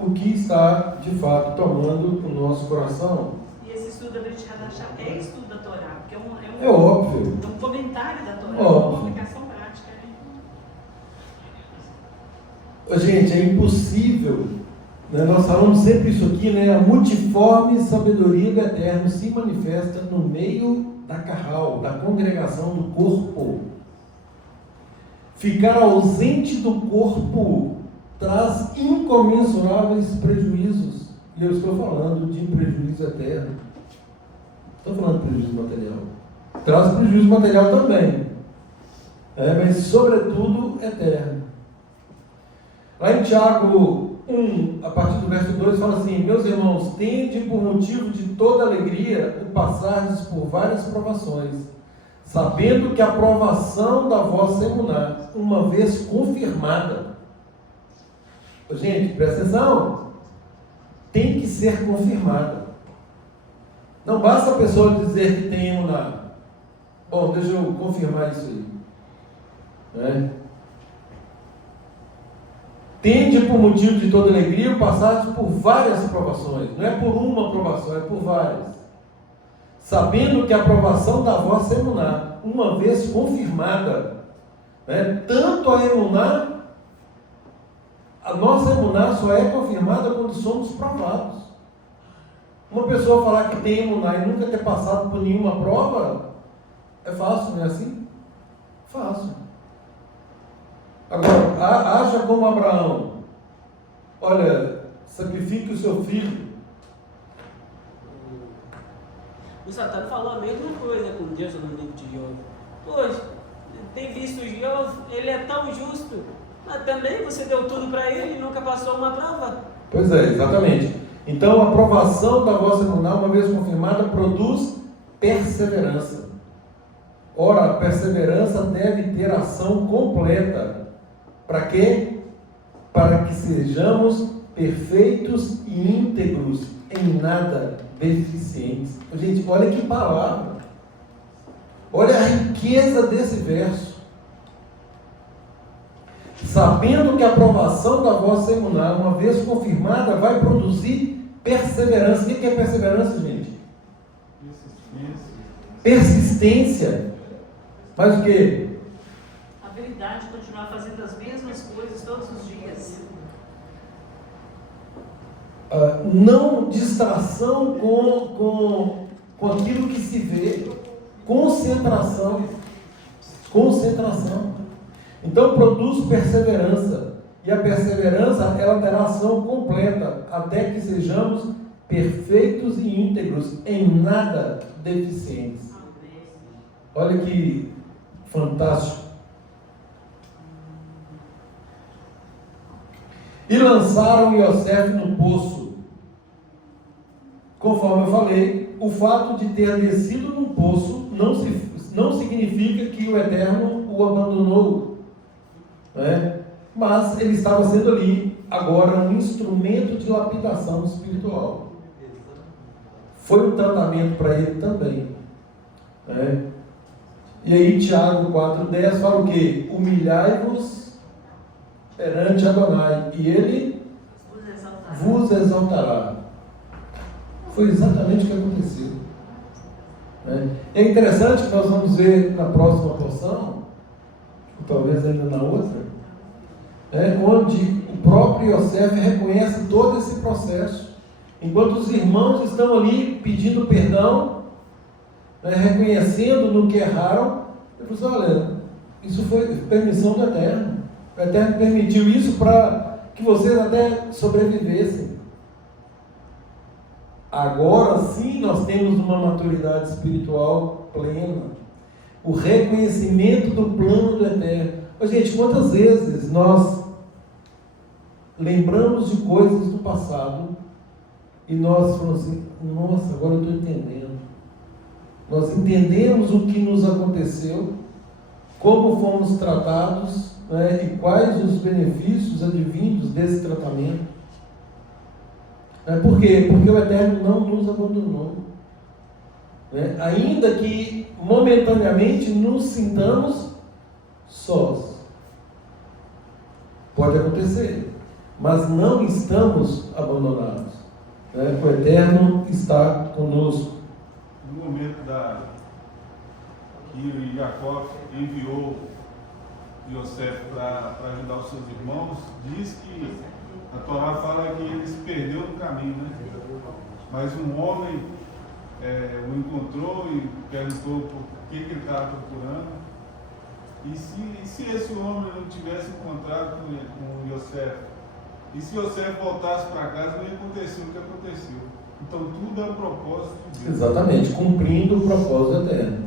o que está, de fato, tomando o nosso coração. E esse estudo da Brit Hadashah é estudo da Torá, porque É óbvio. é um comentário da Torá, Óbvio. uma aplicação prática. Né? Gente, é impossível, né? Nós falamos sempre isso aqui, né? A multiforme sabedoria do Eterno se manifesta no meio da carral, da congregação do corpo. Ficar ausente do corpo traz incomensuráveis prejuízos. E eu estou falando de prejuízo eterno. Estou falando de prejuízo material. Traz prejuízo material também. Mas sobretudo eterno. Lá em Tiago 1, a partir do verso 2, fala assim: meus irmãos, tende por motivo de toda alegria o passardes por várias provações, sabendo que a provação da vossa emuná, uma vez confirmada, gente, presta atenção, tem que ser confirmada. Não basta a pessoa dizer que tem emuná. Bom, deixa eu confirmar isso aí. Né? Tende por motivo de toda alegria passar por várias provações. Não é por uma provação, é por várias. Sabendo que a aprovação da vossa emuná, uma vez confirmada, né? Tanto a emuná, a nossa emuná só é confirmada quando somos provados. Uma pessoa falar que tem emuná e nunca ter passado por nenhuma prova, é fácil, não é assim? Fácil. Agora, haja como Abraão. Olha, sacrifique o seu filho. O Satã falou a mesma coisa com Deus no livro de Job. Poxa, tem visto Job, ele é tão justo, mas também você deu tudo para ele e nunca passou uma prova. Pois é, exatamente. Então, a aprovação da vossa emuná, uma vez confirmada, produz perseverança. Ora, a perseverança deve ter ação completa. Para quê? Para que sejamos perfeitos e íntegros, em nada deficientes. Gente, olha que palavra. Olha a riqueza desse verso. Sabendo que a aprovação da vossa emuná, uma vez confirmada, vai produzir perseverança. O que é perseverança, gente? Persistência. Mas o quê? Habilidade de continuar fazendo as mesmas todos os dias. Não distração com aquilo que se vê, concentração. Então produz perseverança, e a perseverança ela terá ação completa, até que sejamos perfeitos e íntegros, em nada deficientes. Olha que fantástico. E lançaram Iosef no poço. Conforme eu falei, o fato de ter descido no poço não significa que o Eterno o abandonou, né? Mas ele estava sendo ali agora um instrumento de lapidação espiritual. Foi um tratamento para ele também, né? E aí Tiago 4,10 fala o quê? Humilhai-vos perante Adonai, e ele vos exaltará. Foi exatamente o que aconteceu, né? É interessante que nós vamos ver na próxima porção, ou talvez ainda na outra, onde o próprio Iosef reconhece todo esse processo, enquanto os irmãos estão ali pedindo perdão, reconhecendo no que erraram. Ele falou assim: olha, isso foi permissão do Eterno. O Eterno permitiu isso para que vocês até sobrevivessem. Agora sim nós temos uma maturidade espiritual plena, o reconhecimento do plano do Eterno. Mas, gente, quantas vezes nós lembramos de coisas do passado e nós falamos assim: nossa, agora eu estou entendendo. Nós entendemos o que nos aconteceu, como fomos tratados, né, e quais os benefícios advindos desse tratamento. Por quê? Porque o Eterno não nos abandonou, né? Ainda que momentaneamente nos sintamos sós. Pode acontecer, mas não estamos abandonados, né? O Eterno está conosco. No momento que Jacó enviou Iosef para ajudar os seus irmãos, diz que a Torá fala que ele se perdeu no caminho, né? Mas um homem o encontrou e perguntou por que ele estava procurando. E se esse homem não tivesse encontrado com Iosef, e se Iosef voltasse para casa, não ia acontecer o que aconteceu. Então tudo é um propósito de Deus. Exatamente, cumprindo o propósito eterno.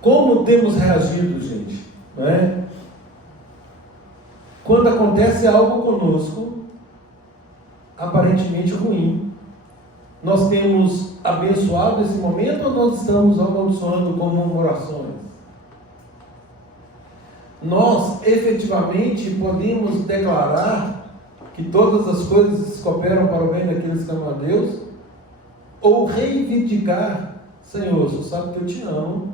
Como temos reagido, gente? Né? Quando acontece algo conosco, aparentemente ruim, nós temos abençoado esse momento ou nós estamos amaldiçoando com murmurações? Nós efetivamente podemos declarar que todas as coisas cooperam para o bem daqueles que amam a Deus, ou reivindicar: Senhor, o Senhor sabe que eu te amo,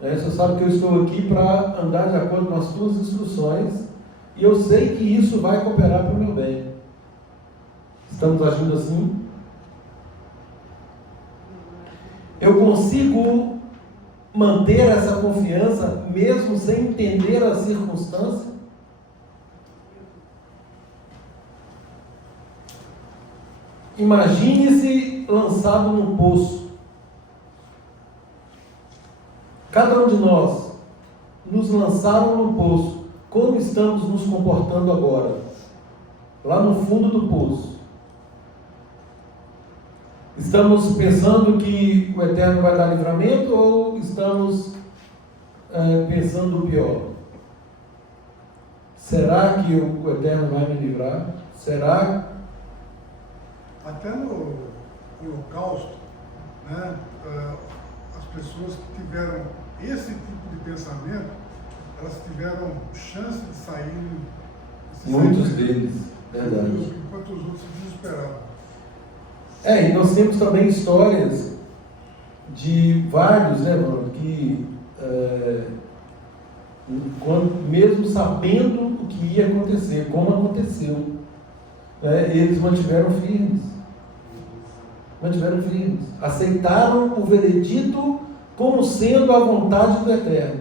né? O Senhor sabe que eu estou aqui para andar de acordo com as tuas instruções, e eu sei que isso vai cooperar para o meu bem. Estamos agindo assim? Eu consigo manter essa confiança mesmo sem entender a circunstância? Imagine-se lançado num poço. Cada um de nós nos lançaram no poço. Como estamos nos comportando agora? Lá no fundo do poço. Estamos pensando que o Eterno vai dar livramento ou estamos pensando o pior? Será que o Eterno vai me livrar? Será? Até no Holocausto, né, as pessoas que tiveram esse tipo de pensamento, elas tiveram chance de sair. Muitos deles, verdade. Enquanto os outros se desesperavam. E nós temos também histórias de vários, né, mano, que mesmo sabendo o que ia acontecer, como aconteceu, eles mantiveram firmes. Aceitaram o veredito como sendo a vontade do Eterno.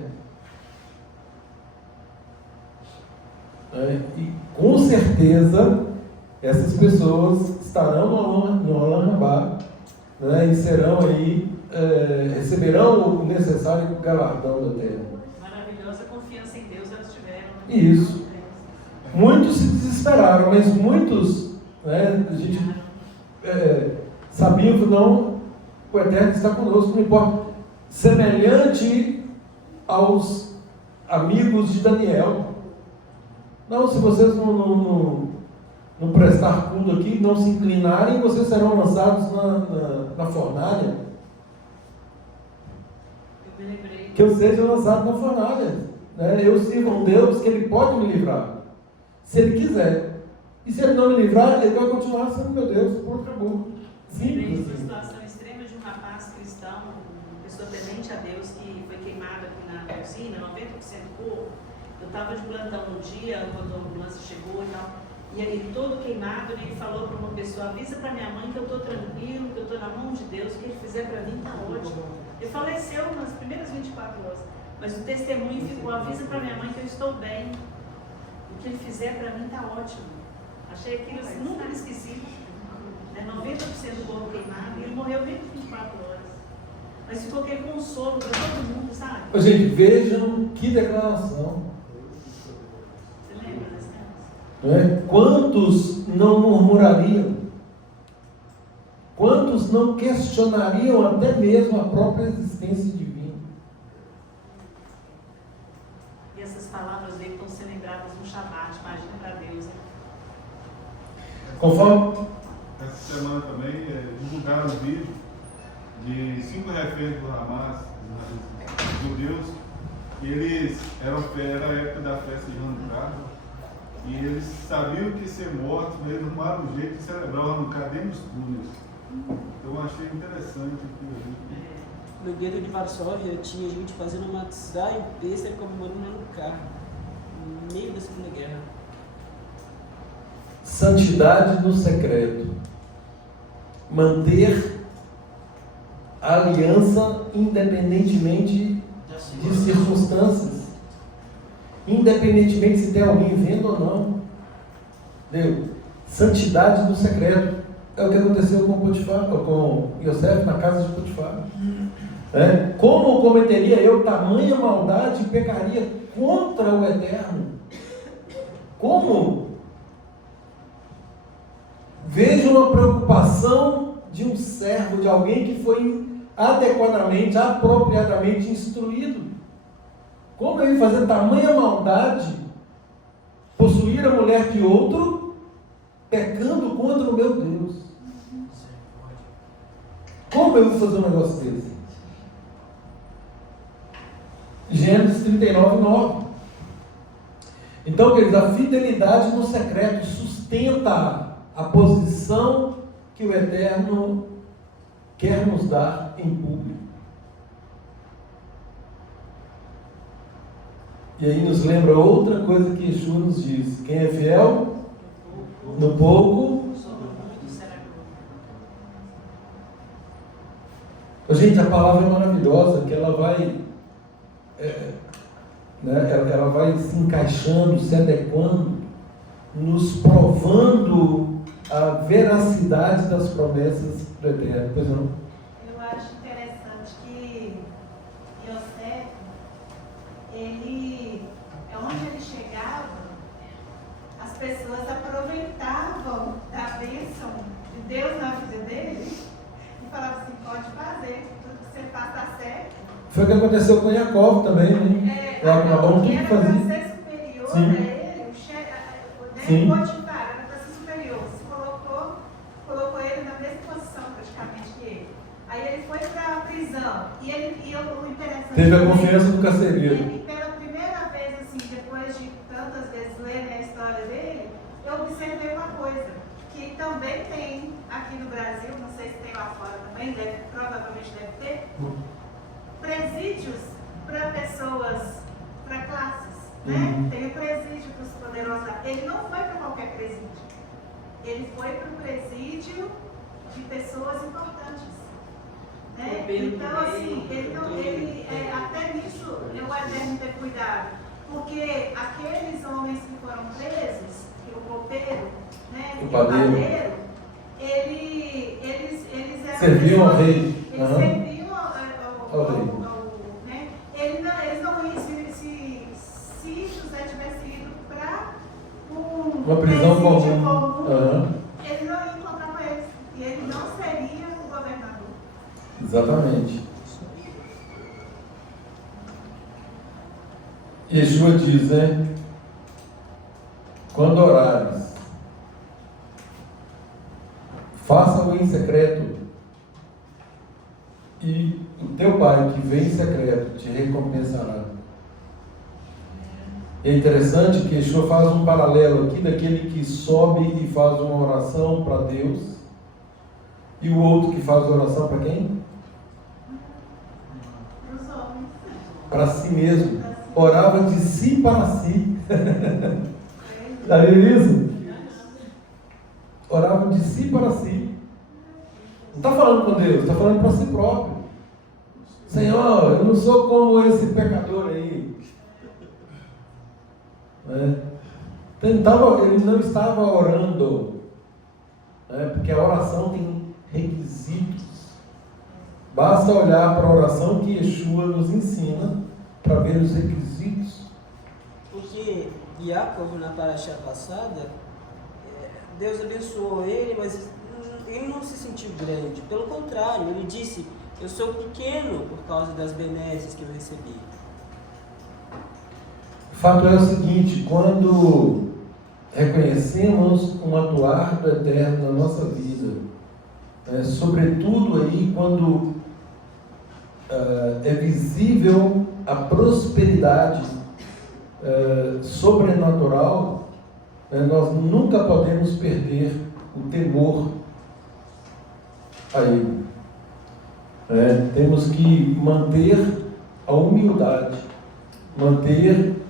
né? E com certeza essas pessoas estarão no Olam Rabá, né? E serão aí, receberão o necessário galardão da terra. Maravilhosa confiança em Deus elas tiveram. Né? Isso. Muitos se desesperaram, mas muitos, né, a gente sabiam que não, o Eterno está conosco, não importa. Semelhante aos amigos de Daniel. Não, se vocês não prestar culto aqui, não se inclinarem, vocês serão lançados na fornalha. Eu me lembrei. Que eu seja lançado na fornalha. Né? Eu sirvo a um Deus que Ele pode me livrar, se Ele quiser. E se Ele não me livrar, Ele vai continuar sendo meu Deus, por acabou. Lembrei de Simples uma assim. situação extrema de um rapaz cristão, uma pessoa temente a Deus, que foi queimado aqui na usina, 90% corpo. Eu estava de plantão no dia, quando a ambulância chegou e tal. E aí, todo queimado, ele falou para uma pessoa: avisa para minha mãe que eu estou tranquilo, que eu estou na mão de Deus, o que ele fizer para mim está ótimo. Ele faleceu nas primeiras 24 horas, mas o testemunho ficou: avisa para minha mãe que eu estou bem, o que ele fizer para mim está ótimo. Achei aquilo, assim, nunca me esqueci. 90% do corpo queimado, e ele morreu dentro de 24 horas. Mas ficou aquele consolo para todo mundo, sabe? Gente, vejam que declaração. Você lembra desse negócio? Né? Quantos não murmurariam? Quantos não questionariam até mesmo a própria existência divina? E essas palavras aí estão sendo lembradas no Shabbat, imagina para Deus, hein? Conforme Essa semana também divulgaram um vídeo de 5 reféns do Hamas, judeus, e eles era a época da festa de Hanukkah, e eles sabiam que ia ser mortos, mas eles arrumaram um jeito de celebrar o Hanukkah dentro dos túneis. Então eu achei interessante aquilo. No gueto de Varsóvia tinha gente fazendo uma tzá em Pêssar comemorando Hanukkah, no meio da Segunda Guerra. santidade no secreto, manter a aliança independentemente de circunstâncias, independentemente se tem alguém vendo ou não. Entendeu? Santidade no secreto é o que aconteceu com Potifar, com Yosef na casa de Potifar. Como cometeria eu tamanha maldade e pecaria contra o Eterno? Como? Veja uma preocupação de um servo, de alguém que foi adequadamente, apropriadamente instruído. Como eu ia fazer tamanha maldade, possuir a mulher de outro, pecando contra o meu Deus? Como eu vou fazer um negócio desse? Gênesis 39:9. Então, queridos, a fidelidade no secreto sustenta a posição que o Eterno quer nos dar em público. E aí nos lembra outra coisa que Yeshua nos diz: quem é fiel no pouco, gente, a palavra é maravilhosa, que ela vai ela vai se encaixando, se adequando, nos provando a veracidade das promessas do Eterno. Pois não? Eu acho interessante que Yosef, onde ele chegava, as pessoas aproveitavam da bênção de Deus na vida dele e falavam assim: pode fazer, tudo que você faz está certo. Foi o que aconteceu com Jacob também, né? Tudo que Era fazia. para ser superior a ele, o chefe, Potifar era para ser superior, se colocou ele na mesma posição praticamente que ele. Aí ele foi para a prisão, e o interessante... Teve a confiança do carcereiro. E pela primeira vez, assim, depois de tantas vezes lerem a história dele, eu observei uma coisa, que também tem aqui no Brasil, não sei se tem lá fora também, provavelmente deve ter, presídios para pessoas, para classes, né? Tem o presídio dos poderosos. Ele não foi para qualquer presídio. Ele foi para o presídio de pessoas importantes, né? Então, assim, até nisso o Eterno ter cuidado. Porque aqueles homens que foram presos, que o copeiro, né, O e o padeiro. padeiro, eles eram Serviam ao pessoas- rei. Eles Aham. serviam Ao rei. né? Eles não iam, se José tivesse ido para Uma prisão presídio comum. Aham. ele não ia encontrar com eles. E ele não seria o governador. Exatamente. Yeshua diz, né? Quando orares, faça-o em secreto, e o teu Pai que vem em secreto te recompensará. É interessante que Yeshua faz um paralelo aqui daquele que sobe e faz uma oração para Deus, e o outro que faz oração para quem? Para os homens. Para si mesmo. Orava de si para si. Já viu isso? Orava de si para si. Não está falando com Deus, está falando para si próprio. Senhor, eu não sou como esse pecador aí. Ele não estava orando, porque a oração tem requisitos. Basta olhar para a oração que Yeshua nos ensina para ver os requisitos. Porque Jacob, na paraxá passada, Deus abençoou ele, mas ele não se sentiu grande. Pelo contrário, ele disse: eu sou pequeno por causa das benesses que eu recebi. O fato é o seguinte: quando reconhecemos um atuar do Eterno na nossa vida, sobretudo aí quando é visível a prosperidade sobrenatural, nós nunca podemos perder o temor a Ele. Temos que manter a humildade, manter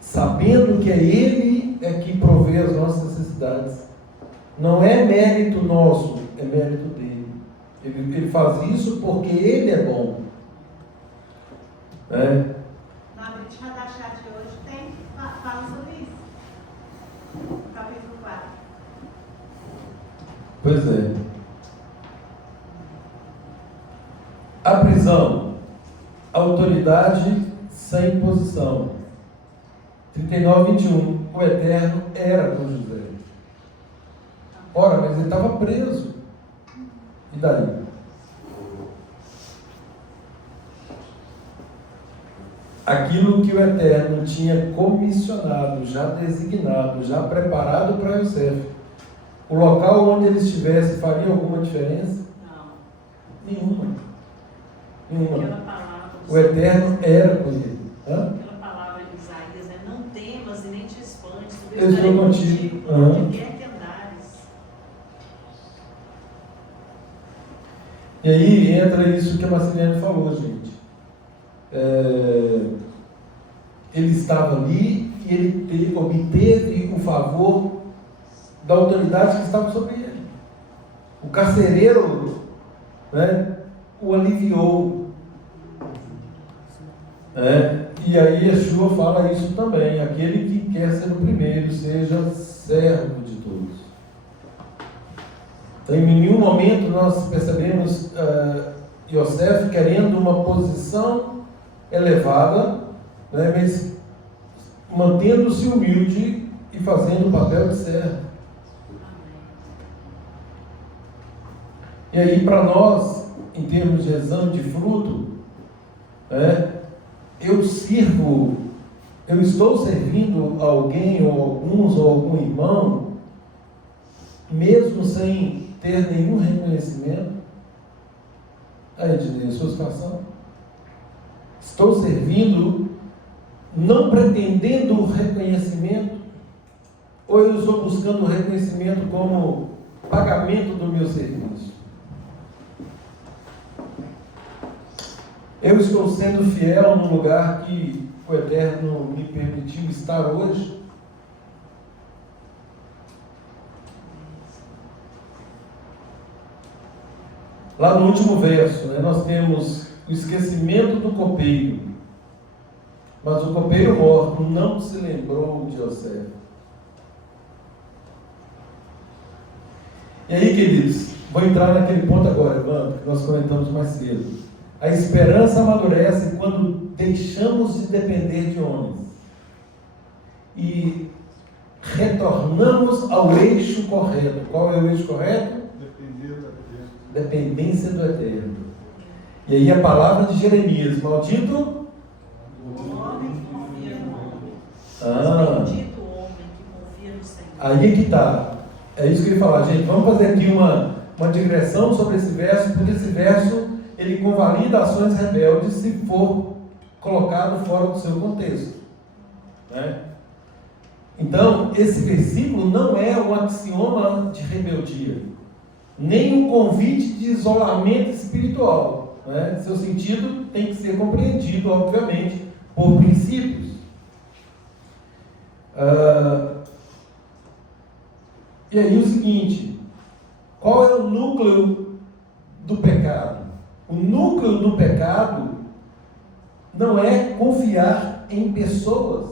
sabendo que é Ele que provê as nossas necessidades. Não é mérito nosso, é mérito dele. Ele faz isso porque Ele é bom. Na Brit Hadashah de hoje fala sobre isso. No capítulo 4. Pois é. A prisão, autoridade sem posição. 39, 21. O Eterno era com José. Ora, mas ele estava preso. E daí? Aquilo que o Eterno tinha comissionado, já designado, já preparado para Yosef. O local onde ele estivesse faria alguma diferença? Não. Nenhuma. Aquela palavra. O Eterno era com ele. Aquela palavra de Isaías, não temas e nem te espantes. Eu estou contigo. Por onde quer que andares. E aí entra isso que a Marceliane falou, gente. Ele estava ali e ele obteve o favor da autoridade que estava sobre ele. O carcereiro, o aliviou. E aí Yeshua fala isso também: aquele que quer ser o primeiro, seja servo de todos. Então, em nenhum momento nós percebemos Yosef querendo uma posição elevada, mas mantendo-se humilde e fazendo o papel de servo. E aí, para nós, em termos de exame de fruto, eu estou servindo alguém, ou alguns, ou algum irmão, mesmo sem ter nenhum reconhecimento. Aí, Ednei, a sua situação? Estou servindo, não pretendendo reconhecimento, ou eu estou buscando reconhecimento como pagamento do meu serviço? Eu estou sendo fiel no lugar que o Eterno me permitiu estar hoje? Lá no último verso, nós temos o esquecimento do copeiro. Mas o copeiro morto não se lembrou de José. E aí, queridos, vou entrar naquele ponto agora, Evandro, que nós comentamos mais cedo. A esperança amadurece quando deixamos de depender de homens e retornamos ao eixo correto. Qual é o eixo correto? Dependência do Eterno. E aí a palavra de Jeremias: maldito O homem que confia no homem. Bendito o homem que confia no Senhor. Aí que está. É isso que eu ia falar, gente. Vamos fazer aqui uma digressão sobre esse verso, porque esse verso ele convalida ações rebeldes se for colocado fora do seu contexto, né? Então, esse versículo não é um axioma de rebeldia, nem um convite de isolamento espiritual, né? Seu sentido tem que ser compreendido, obviamente, por princípios. E aí o seguinte: qual é o núcleo do pecado? O núcleo do pecado não é confiar em pessoas.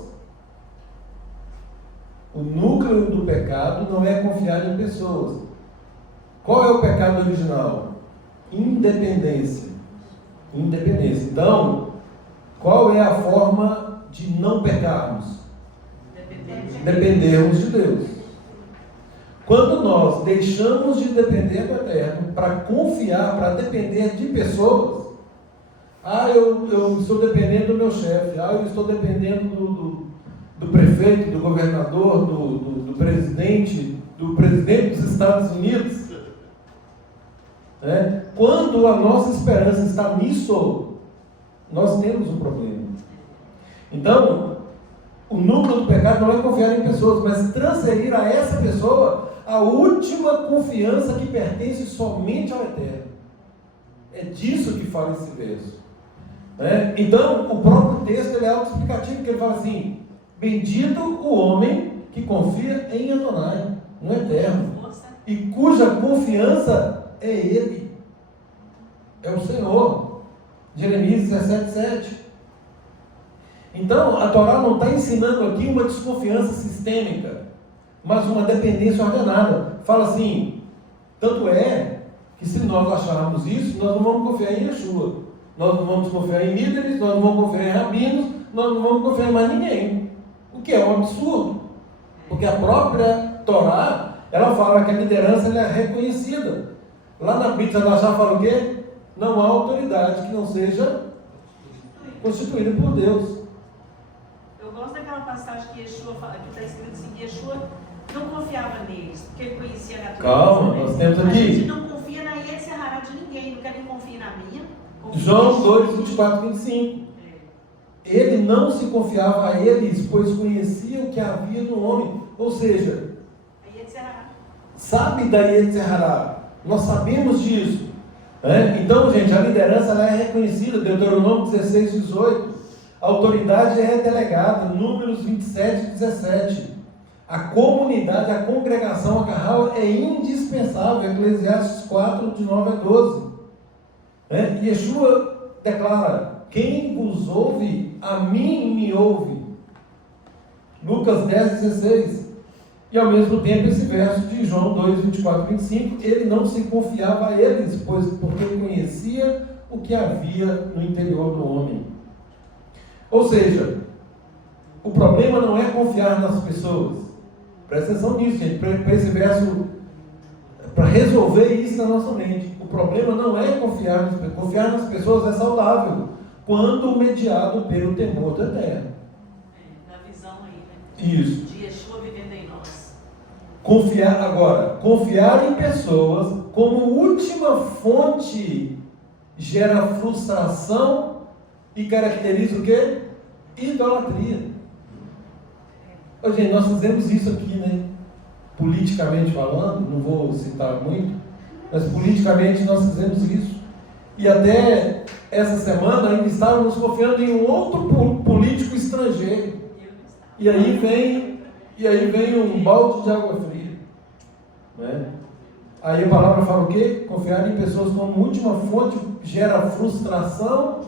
O núcleo do pecado não é confiar em pessoas. Qual é o pecado original? Independência. Independência. Então, qual é a forma de não pecarmos? Dependermos de Deus. Quando nós deixamos de depender do Eterno para confiar, para depender de pessoas, eu estou dependendo do meu chefe, eu estou dependendo do prefeito, do governador, do presidente dos Estados Unidos, né? Quando a nossa esperança está nisso, nós temos um problema. Então, o núcleo do pecado não é confiar em pessoas, mas transferir a essa pessoa a última confiança que pertence somente ao Eterno. É disso que fala esse verso, né? Então, o próprio texto ele é autoexplicativo, porque ele fala assim: bendito o homem que confia em Adonai, no Eterno, e cuja confiança é Ele, é o Senhor. Jeremias 17:7. Então, a Torá não está ensinando aqui uma desconfiança sistêmica, mas uma dependência ordenada. Fala assim: tanto é que se nós acharmos isso, nós não vamos confiar em Yeshua, nós não vamos confiar em líderes, nós não vamos confiar em rabinos, nós não vamos confiar em mais ninguém. O que é um absurdo, porque a própria Torá, ela fala que a liderança ela é reconhecida. Lá na Bíblia da Chá fala o quê? Não há autoridade que não seja constituída por Deus. Eu gosto daquela passagem que Yeshua fala, que está escrito assim: Yeshua não confiava neles, porque ele conhecia a natureza. Calma, nós temos aqui. A gente não confia na Yetzirará de ninguém, não quer nem confiar na minha. João 2, 24, 25. Ele não se confiava a eles, pois conhecia o que havia no homem. Ou seja, sabe da Yetzirará. Nós sabemos disso, né? Então, gente, a liderança ela é reconhecida. Deuteronômio 16, 18. A autoridade é delegada. Números 27 e 17. A comunidade, a congregação, a carral é indispensável. Eclesiastes 4, de 9 a 12. Né? Yeshua declara: quem vos ouve, a mim me ouve. Lucas 10, 16. E ao mesmo tempo esse verso de João 2, 24 e 25, ele não se confiava a eles, porque ele conhecia o que havia no interior do homem. Ou seja, o problema não é confiar nas pessoas. Presta atenção nisso, gente, para esse verso, para resolver isso na nossa mente. O problema não é confiar nas pessoas é saudável, quando mediado pelo temor do Eterno. Na visão aí, né? Isso. De Yeshua vivendo em nós. Confiar em pessoas como última fonte gera frustração e caracteriza o quê? Idolatria. Ô, gente, nós fizemos isso aqui, né? Politicamente falando, não vou citar muito, mas politicamente nós fizemos isso. E até essa semana ainda estávamos confiando em um outro político estrangeiro. E aí vem um balde de água fria, né? Aí a palavra fala o quê? Confiar em pessoas como última fonte gera frustração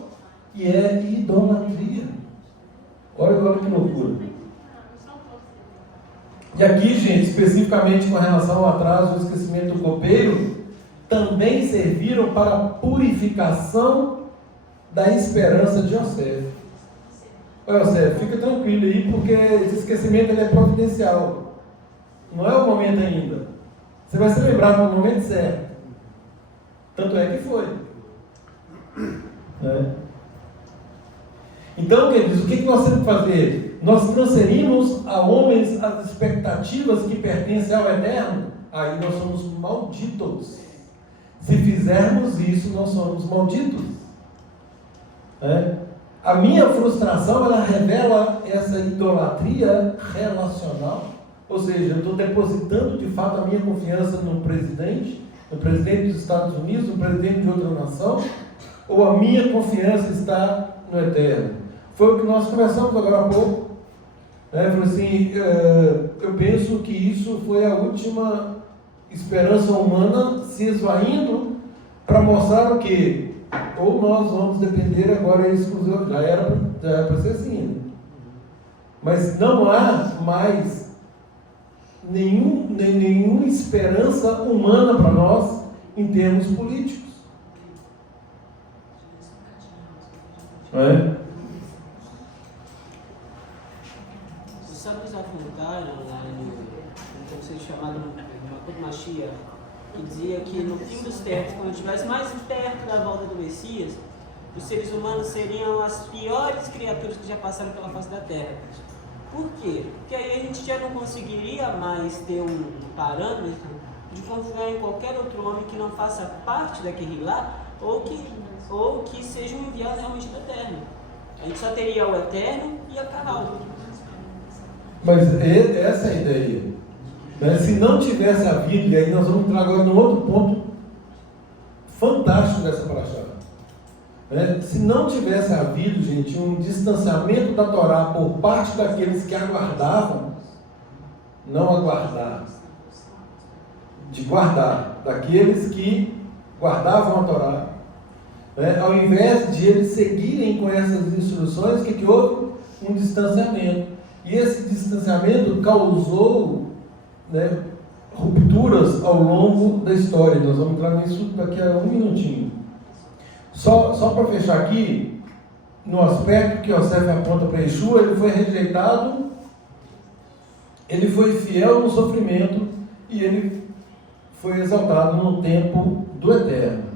e é idolatria. Olha que loucura. E aqui, gente, especificamente com relação ao atraso e ao esquecimento do copeiro, também serviram para a purificação da esperança de Yosef. Olha, Yosef, fica tranquilo aí, porque esse esquecimento ele é providencial. Não é o momento ainda. Você vai se lembrar no momento certo. Tanto é que foi. Então, queridos, o que nós temos que fazer? Nós transferimos a homens as expectativas que pertencem ao eterno. Aí nós somos malditos. Se fizermos isso, nós somos malditos. A minha frustração, ela revela essa idolatria relacional. Ou seja, eu estou depositando de fato a minha confiança no presidente dos Estados Unidos, no presidente de outra nação, ou a minha confiança está no eterno? Foi o que nós conversamos agora há pouco. Falei assim, eu penso que isso foi a última esperança humana se esvaindo para mostrar o quê? Ou nós vamos depender agora exclusivamente, já era para ser assim, né? Mas não há mais nenhuma esperança humana para nós em termos políticos. Não é? Os sábios apontaram lá no conceito chamado Makut Mashiach, que dizia que no fim dos tempos, quando estivesse mais perto da volta do Messias, os seres humanos seriam as piores criaturas que já passaram pela face da Terra. Por quê? Porque aí a gente já não conseguiria mais ter um parâmetro de confiar em qualquer outro homem que não faça parte daquele lá, ou que seja um enviado realmente do Eterno. A gente só teria o Eterno e a Cabal. Mas essa é a ideia. Se não tivesse havido, e aí nós vamos entrar agora num outro ponto fantástico dessa paraxá. Se não tivesse havido, gente, um distanciamento da Torá por parte daqueles que aguardavam, não aguardar, de guardar, daqueles que guardavam a Torá, ao invés de eles seguirem com essas instruções, o que houve? Um distanciamento. E esse distanciamento causou rupturas ao longo da história. Nós vamos entrar nisso daqui a um minutinho. Só para fechar aqui, no aspecto que Yosef aponta para Yeshua, ele foi rejeitado, ele foi fiel no sofrimento e ele foi exaltado no tempo do Eterno.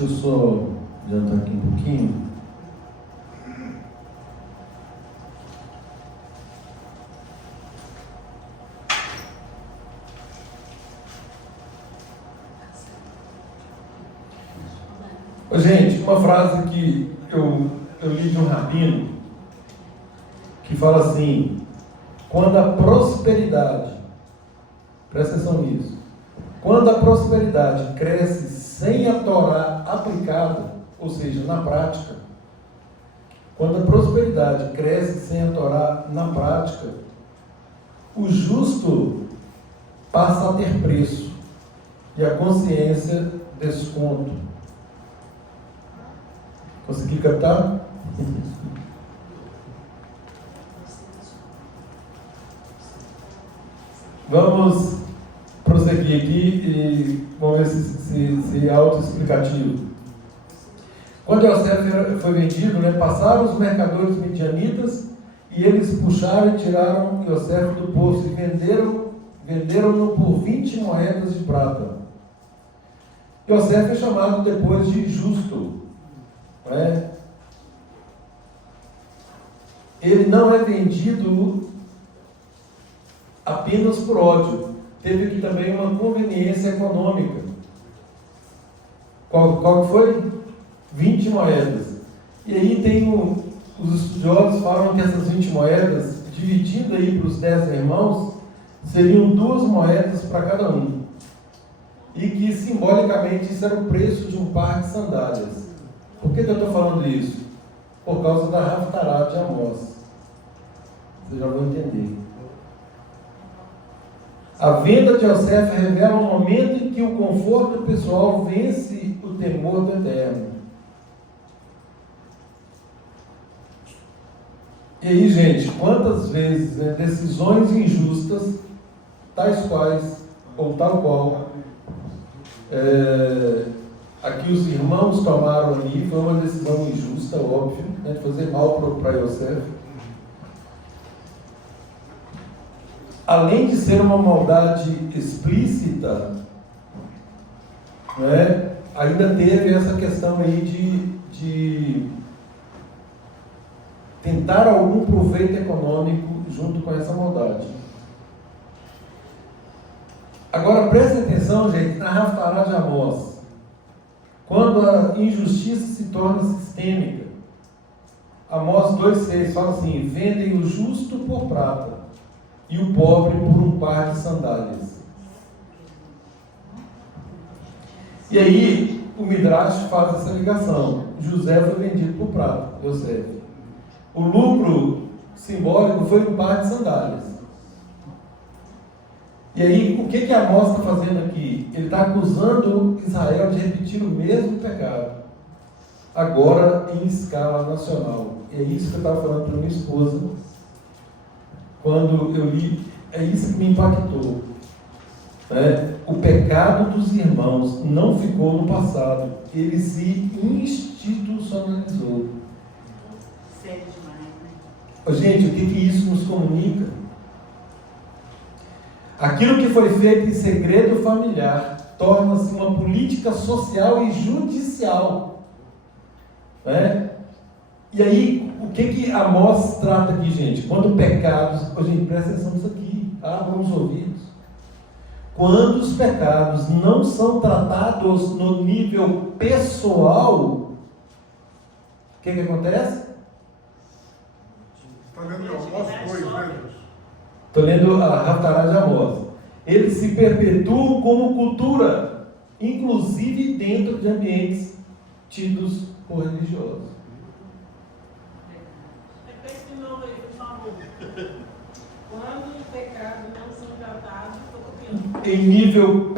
Deixa eu só adiantar aqui um pouquinho. Gente, uma frase que eu li de um rabino que fala assim: quando a prosperidade, presta atenção nisso, quando a prosperidade cresce sem a Torá aplicada, ou seja, na prática, quando a prosperidade cresce sem a Torá na prática, o justo passa a ter preço e a consciência desconto. Consegui captar? Vamos prosseguir aqui e vamos ver se é autoexplicativo. Quando Yosef foi vendido, passaram os mercadores midianitas e eles puxaram e tiraram Yosef do poço e venderam-no por 20 moedas de prata. Yosef é chamado depois de justo. Ele não é vendido apenas por ódio. Teve aqui também uma conveniência econômica. Qual foi? 20 moedas. E aí tem os estudiosos falam que essas 20 moedas, dividindo aí para os 10 irmãos, seriam 2 moedas para cada um. E que simbolicamente isso era o preço de um par de sandálias. Por que eu estou falando isso? Por causa da Haftará de Amós. Vocês já vão entender. A venda de Yosef revela um momento em que o conforto pessoal vence o temor do Eterno. E aí, gente, quantas vezes decisões injustas, tais quais, ou tal qual, a que os irmãos tomaram ali, foi uma decisão injusta, óbvio, de fazer mal para Yosef. Além de ser uma maldade explícita, ainda teve essa questão aí de tentar algum proveito econômico junto com essa maldade. Agora prestem atenção, gente, na Haftará de Amós. Quando a injustiça se torna sistêmica, Amós 2,6 fala assim: vendem o justo por prata e o pobre por um par de sandálias. E aí o Midrash faz essa ligação. José foi vendido por prata, Yosef. O lucro simbólico foi um par de sandálias. E aí, o que Amós está fazendo aqui? Ele está acusando Israel de repetir o mesmo pecado, agora em escala nacional. E é isso que eu estava falando para minha esposa, quando eu li, é isso que me impactou. O pecado dos irmãos não ficou no passado, ele se institucionalizou. Sério demais, né? Gente, o que isso nos comunica? Aquilo que foi feito em segredo familiar torna-se uma política social e judicial. E aí, o que Amós trata aqui, gente? Quando pecados... Gente, presta atenção nisso aqui. Abram os ouvidos. Quando os pecados não são tratados no nível pessoal, o que acontece? Está lendo Amós 2, né, Deus? Estou lendo a Haftará de Amós. Eles se perpetuam como cultura, inclusive dentro de ambientes tidos por religiosos. Repete de novo aí, por favor. Quando os pecados não são tratados, em nível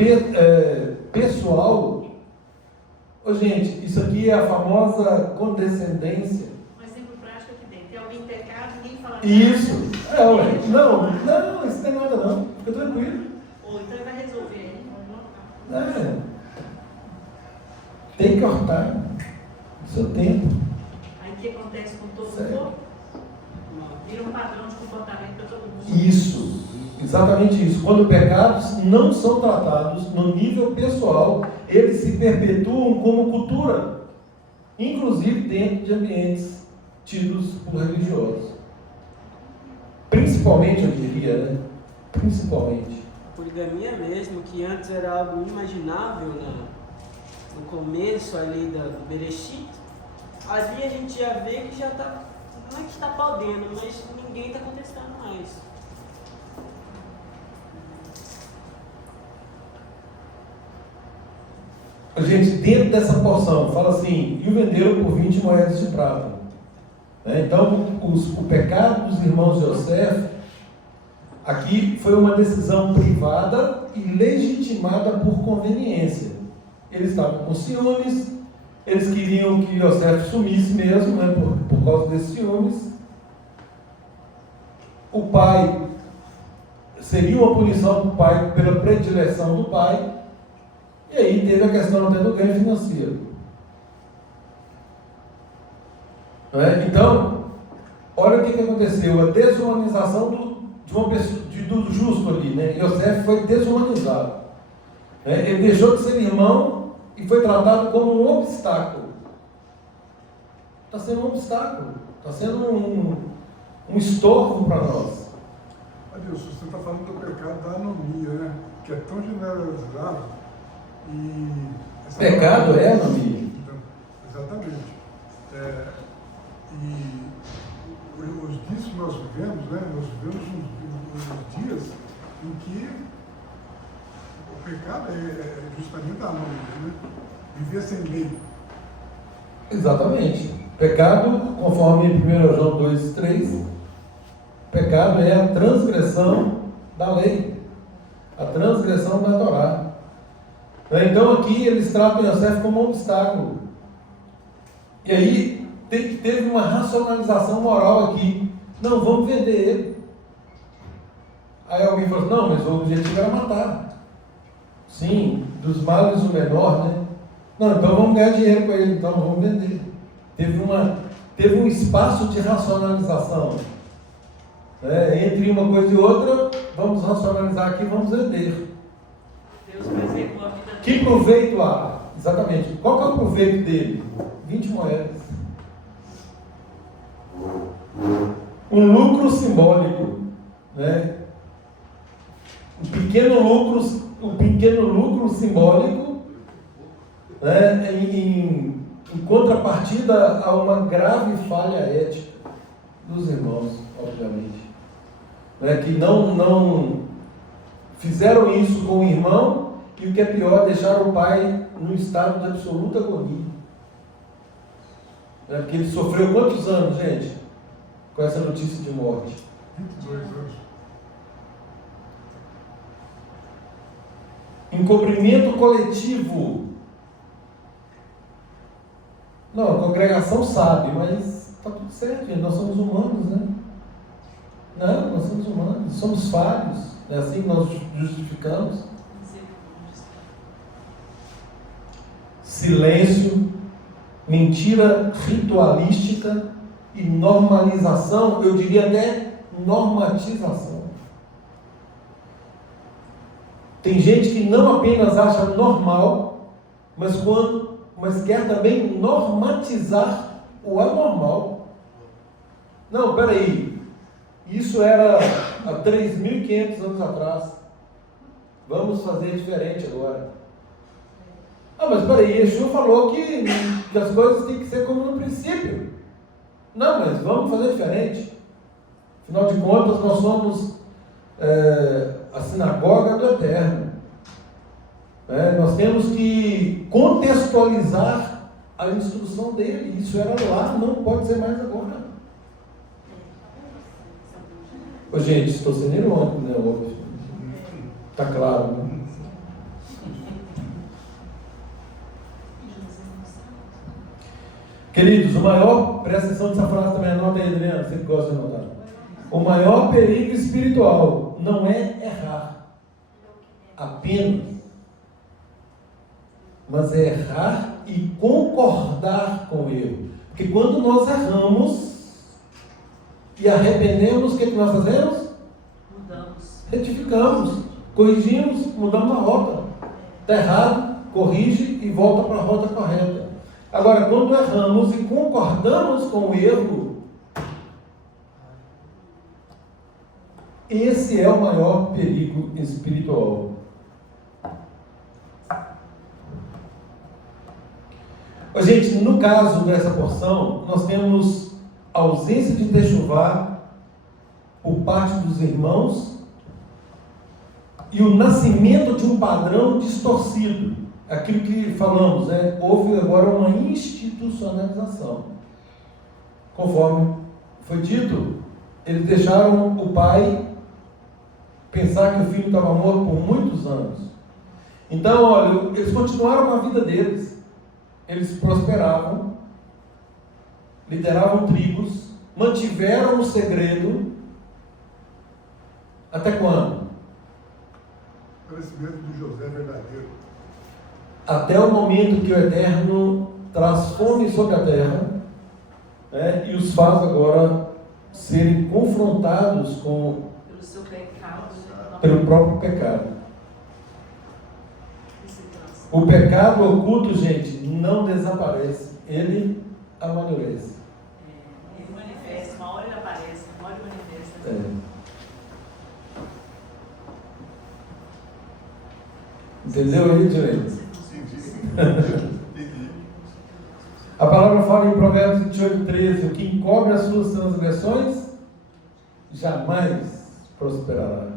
pessoal, gente, isso aqui é a famosa condescendência. Um exemplo prático aqui dentro. Tem alguém pecado, ninguém fala nada. Isso. Não, isso não tem nada não. Fica tranquilo. Ou então ele vai resolver. Tem que cortar o seu tempo. Aí o que acontece com todo Certo. mundo? Vira um padrão de comportamento para todo mundo. Isso, exatamente isso. Quando pecados não são tratados no nível pessoal, eles se perpetuam como cultura, inclusive dentro de ambientes tidos por religiosos. Principalmente, eu diria, Principalmente. A poligamia mesmo, que antes era algo inimaginável no começo ali do Bereshit, ali a gente já vê que já está, não é que está podendo, mas ninguém está contestando mais. Gente, dentro dessa porção, fala assim: e o venderam por 20 moedas de prata. Então, o pecado dos irmãos de Yosef, aqui foi uma decisão privada e legitimada por conveniência. Eles estavam com ciúmes, eles queriam que Yosef sumisse mesmo, por causa desses ciúmes. O pai, seria uma punição para o pai pela predileção do pai, e aí teve a questão até do ganho financeiro. Então, olha o que aconteceu, a desumanização do justo ali, Yosef foi desumanizado. Ele deixou de ser irmão e foi tratado como um obstáculo. Está sendo um obstáculo, está sendo um estorvo para nós. Adilson, você está falando do pecado da anomia, que é tão generalizado. Pecado é anomia. Exatamente. E os dias que nós vivemos, nós vivemos uns dias em que o pecado é justamente a anomia, viver sem lei. Exatamente. Pecado, conforme 1 João 2,3, pecado é a transgressão da lei. a transgressão da Torá. Então aqui eles tratam Yosef como um obstáculo. E aí teve uma racionalização moral aqui. Não, vamos vender ele. Aí alguém falou, não, mas o objetivo era matar. Sim, dos males o menor, né? Não, então vamos ganhar dinheiro com ele, então vamos vender. Teve um espaço de racionalização. Entre uma coisa e outra, vamos racionalizar aqui, vamos vender. Deus preservou a vida dele. Que proveito há? Exatamente. Qual que é o proveito dele? 20 moedas. Um lucro simbólico, né? Um pequeno lucro simbólico, né? Em contrapartida a uma grave falha ética dos irmãos, obviamente, né? Que não fizeram isso com o irmão e, o que é pior, deixaram o pai num estado de absoluta agonia. Porque ele sofreu quantos anos, gente, com essa notícia de morte? 22 anos. Encobrimento coletivo. Não, a congregação sabe, mas está tudo certo, gente. Nós somos humanos, né? Não, nós somos humanos, somos falhos. É assim que nós justificamos. Silêncio, mentira ritualística e normalização, eu diria até normatização. Tem gente que não apenas acha normal, mas quer também normatizar o anormal. Não, peraí, isso era há 3.500 anos atrás. Vamos fazer diferente agora. Ah, mas peraí, Yeshua falou que as coisas têm que ser como no princípio. Não, mas vamos fazer diferente. Afinal de contas, nós somos a sinagoga do Eterno. Nós temos que contextualizar a instrução dele. Isso era lá, não pode ser mais agora. Ô, gente, estou sendo irônico, né? Óbvio. Está claro, né? Queridos, presta atenção nessa frase também, anota aí, Adriano, você que gosta de anotar. O maior perigo espiritual não é errar apenas, mas é errar e concordar com o erro. Porque quando nós erramos e arrependemos, o que nós fazemos? Mudamos. Retificamos, corrigimos, mudamos a rota. Está errado, corrige e volta para a rota correta. Agora, quando erramos e concordamos com o erro, esse é o maior perigo espiritual. Gente, no caso dessa porção, nós temos ausência de techuvá por parte dos irmãos e o nascimento de um padrão distorcido. Aquilo que falamos, houve agora uma institucionalização. Conforme foi dito, eles deixaram o pai pensar que o filho estava morto por muitos anos. Então, olha, eles continuaram com a vida deles. Eles prosperavam, lideravam tribos, mantiveram o segredo. Até quando? O crescimento do José verdadeiro. Até o momento que o Eterno traz fome sobre a terra, e os faz agora serem confrontados Pelo seu pecado. pelo próprio pecado. O pecado oculto, gente, não desaparece, ele amadurece. Ele manifesta, uma hora ele aparece, uma hora ele manifesta. Entendeu aí, direito? Entendi. A palavra fala em Provérbios 28:13: o que encobre as suas transgressões jamais prosperará.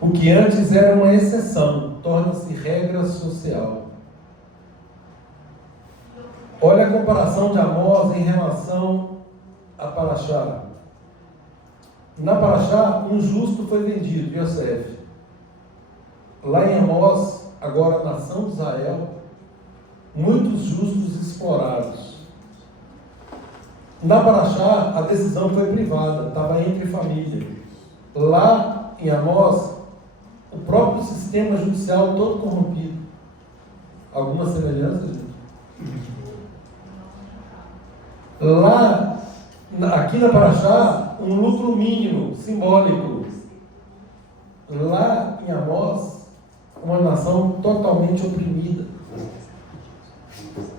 O que antes era uma exceção torna-se regra social. Olha a comparação de Amós em relação a Paraxá. Na Paraxá, um justo foi vendido, Yosef. Lá em Amós, agora a nação de Israel, muitos justos explorados. Na Paraxá, a decisão foi privada, estava entre família. Lá em Amós, o próprio sistema judicial todo corrompido. Alguma semelhança, gente? Lá, aqui na Paraxá, um lucro mínimo, simbólico. Lá em Amós, uma nação totalmente oprimida.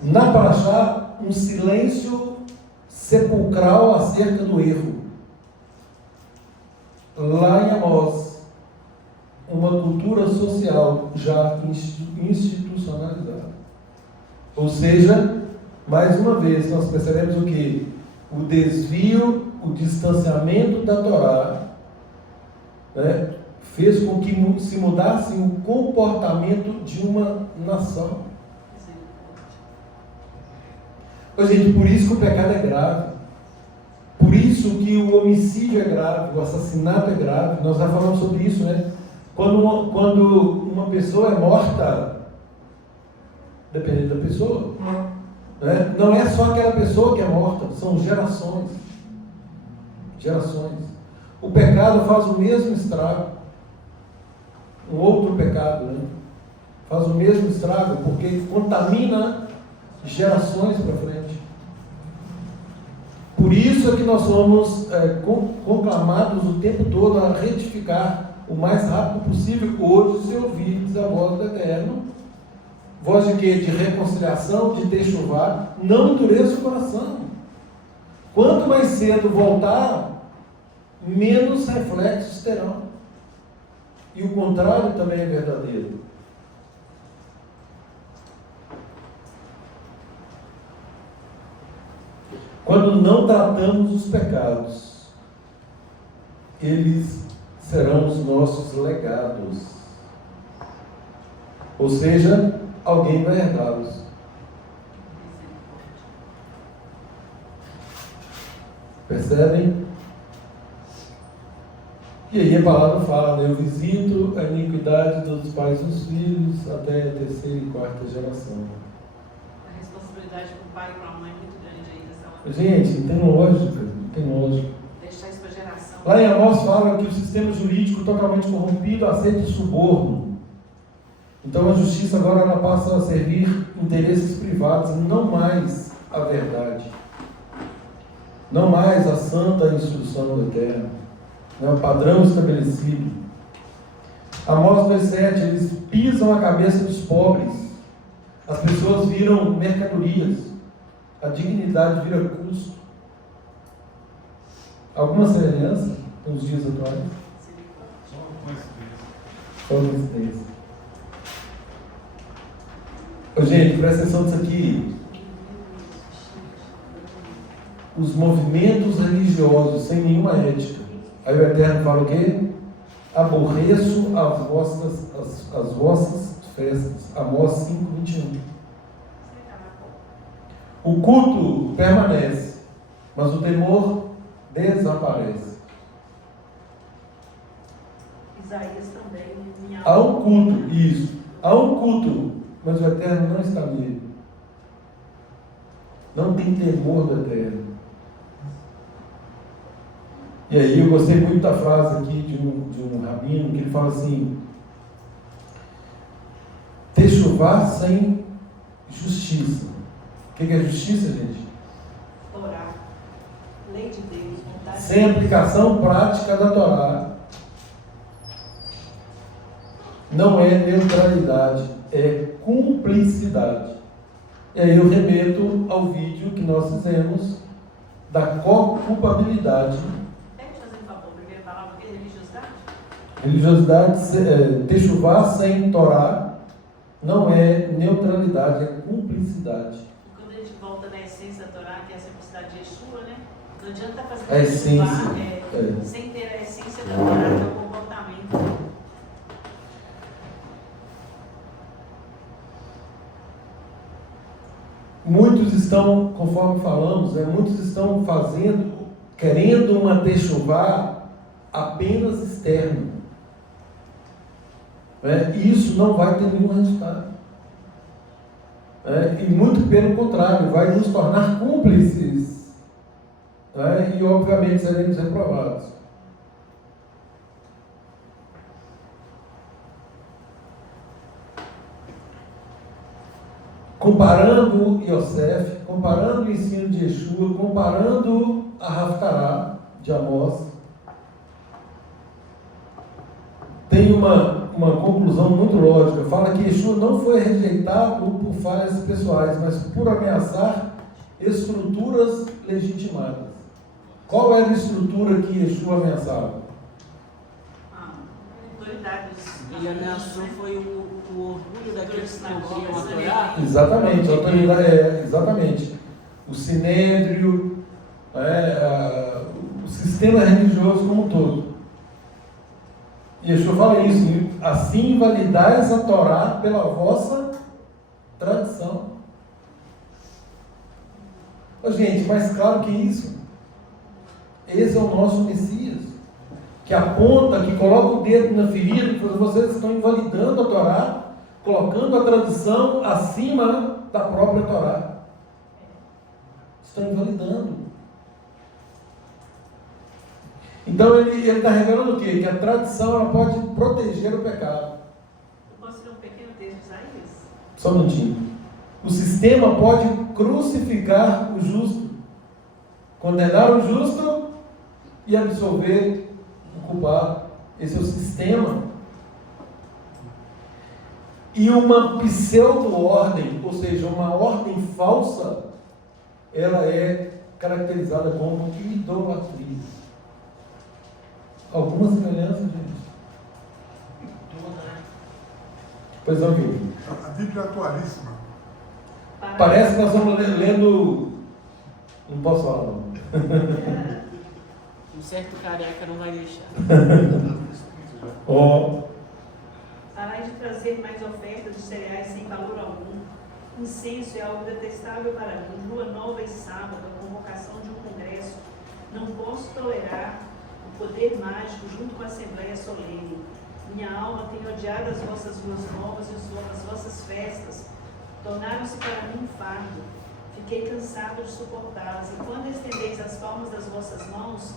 Na Paraxá, um silêncio sepulcral acerca do erro. Lá em Amós, uma cultura social já institucionalizada. Ou seja, mais uma vez, nós percebemos o que? O desvio, o distanciamento da Torá, né, fez com que se mudasse o comportamento de uma nação. Pois, gente, por isso que o pecado é grave. Por isso que o homicídio é grave, o assassinato é grave. Nós já falamos sobre isso, né? Quando uma pessoa é morta, dependendo da pessoa, né? Não é só aquela pessoa que é morta, são gerações. Gerações. O pecado faz o mesmo estrago. Um outro pecado, né? Faz o mesmo estrago, porque contamina gerações para frente. Por isso é que nós somos conclamados o tempo todo a retificar o mais rápido possível. Hoje, se ouvirdes a voz do Eterno, voz de quê? De reconciliação, de techuvá, não endureça o coração. Quanto mais cedo voltar, menos reflexos terão. E o contrário também é verdadeiro. Quando não tratamos os pecados, eles serão os nossos legados. Ou seja, alguém vai herdá-los. Percebem? E aí a palavra fala, né? Eu visito a iniquidade dos pais e dos filhos até a terceira e quarta geração. A responsabilidade para o pai e para a mãe é muito grande aí nessa hora. Gente, não tem lógica, não tem lógica. Deixar isso para a geração. Lá em Amós fala que o sistema jurídico totalmente corrompido aceita o suborno. Então a justiça agora ela passa a servir interesses privados e não mais a verdade. Não mais a santa instrução do Eterno. Não é o padrão estabelecido. Amós 2,7, eles pisam a cabeça dos pobres. As pessoas viram mercadorias. A dignidade vira custo. Alguma semelhança com os dias atuais? Só coincidência. Gente, presta atenção nisso aqui. Os movimentos religiosos sem nenhuma ética. Aí o Eterno fala o quê? Aborreço as vossas festas. Amós 5:21. O culto permanece, mas o temor desaparece. Isaías também. Há um culto, isso. Há um culto, mas o Eterno não está nele. Não tem temor do Eterno. E aí eu gostei muito da frase aqui de um rabino, que ele fala assim: techuvá sem justiça. O que é justiça, gente? Torá, lei de Deus, vontade Sem aplicação prática da Torá. Não é neutralidade, é cumplicidade. E aí eu remeto ao vídeo que nós fizemos da culpabilidade. Religiosidade, techuvá sem Torá, não é neutralidade, é cumplicidade. Quando a gente volta na essência da Torá, que é a simplicidade de Yeshua, né? Não adianta fazer A essência, techuvá, sem ter a essência da Torá, que é o comportamento. muitos estão, conforme falamos, muitos estão querendo uma techuvá apenas externa. Isso não vai ter nenhum resultado. E muito pelo contrário, vai nos tornar cúmplices. E obviamente seremos reprovados. Comparando Yosef, comparando o ensino de Yeshua, comparando a Haftará de Amós, tem uma conclusão muito lógica. Fala que Yeshua não foi rejeitado por falhas pessoais, mas por ameaçar estruturas legitimadas. Qual era a estrutura que Yeshua ameaçava? Autoridades. Ele ameaçou foi o orgulho daqueles que cumpriam a Torá. Exatamente, a autoridade, exatamente. O sinédrio, o sistema religioso como um todo. E Yeshua fala isso: assim invalidais a Torá pela vossa tradição. Gente, mais claro que isso. Esse é o nosso Messias, que aponta, que coloca o dedo na ferida, que vocês estão invalidando a Torá, colocando a tradição acima da própria Torá. Estão invalidando. Então ele está revelando o quê? Que a tradição ela pode proteger o pecado. Eu posso ler um pequeno texto de Isaías? Só um minutinho. O sistema pode crucificar o justo, condenar o justo e absolver o culpado. Esse é o sistema. E uma pseudo-ordem, ou seja, uma ordem falsa, ela é caracterizada como idolatria. Alguma semelhança, gente? Pois não, viu? A Bíblia é atualíssima. Parece que nós estamos lendo. Não posso falar, não. Um certo careca não vai deixar. Parai de trazer mais ofertas de cereais sem valor algum. Incenso é algo detestável para mim. Lua nova e sábado, a convocação de um congresso. Não posso tolerar o poder mágico junto com a Assembleia Solene. Minha alma tem odiado as vossas luas novas e as vossas festas. Tornaram-se para mim um fardo. Fiquei cansado de suportá-las. E quando estendeis as palmas das vossas mãos,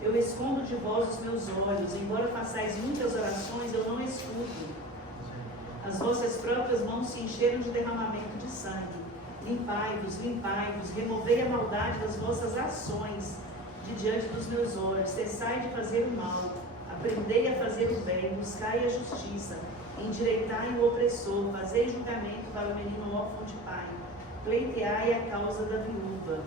eu escondo de vós os meus olhos. Embora façais muitas orações, eu não escuto. As vossas próprias mãos se encheram de derramamento de sangue. Limpai-vos, limpai-vos, removei a maldade das vossas ações de diante dos meus olhos. Cessai de fazer o mal, aprendei a fazer o bem, buscai a justiça, endireitai o opressor, fazei julgamento para o menino órfão de pai, pleiteai a causa da viúva.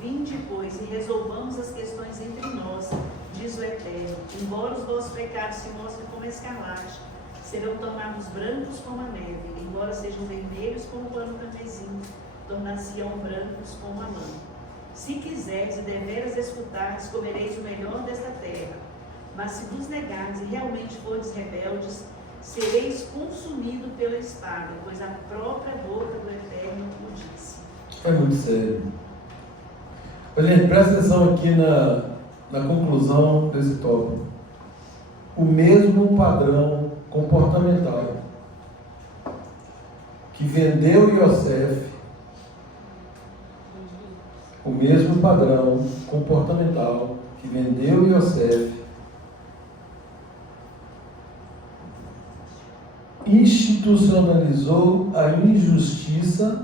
Vinde, pois, e resolvamos as questões entre nós, diz o Eterno. Embora os vossos pecados se mostrem como escarlate, serão tornados brancos como a neve. Embora sejam vermelhos como o pano carmesim, tornar-se-ão brancos como a lã. Se quiseres e deveras escutares, comereis o melhor desta terra. Mas se vos negardes e realmente fordes rebeldes, sereis consumidos pela espada, pois a própria boca do Eterno o disse. É muito sério. Olha, presta atenção aqui na conclusão desse tópico. O mesmo padrão comportamental que vendeu Yosef, o mesmo padrão comportamental que vendeu Yosef, institucionalizou a injustiça.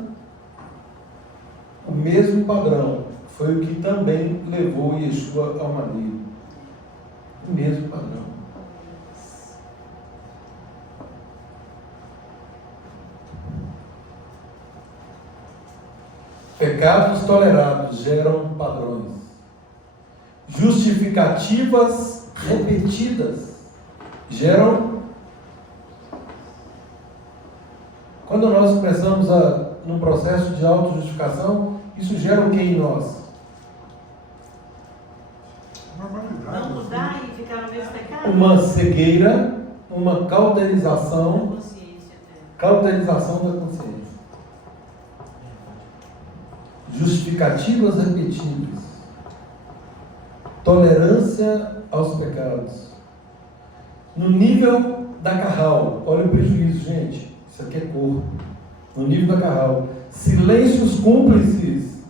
O mesmo padrão foi o que também levou Yeshua ao madeiro. O mesmo padrão. Pecados tolerados geram padrões. Justificativas repetidas geram. Quando nós começamos no processo de autojustificação, isso gera o que em nós? Normalidade. Não mudar e ficar no mesmo pecado? Uma cegueira, uma cauterização Consciência, cauterização da consciência. justificativas repetidas, tolerância aos pecados. No nível da Carral, olha o prejuízo, gente, isso aqui é corpo. No nível da Carral, silêncios cúmplices,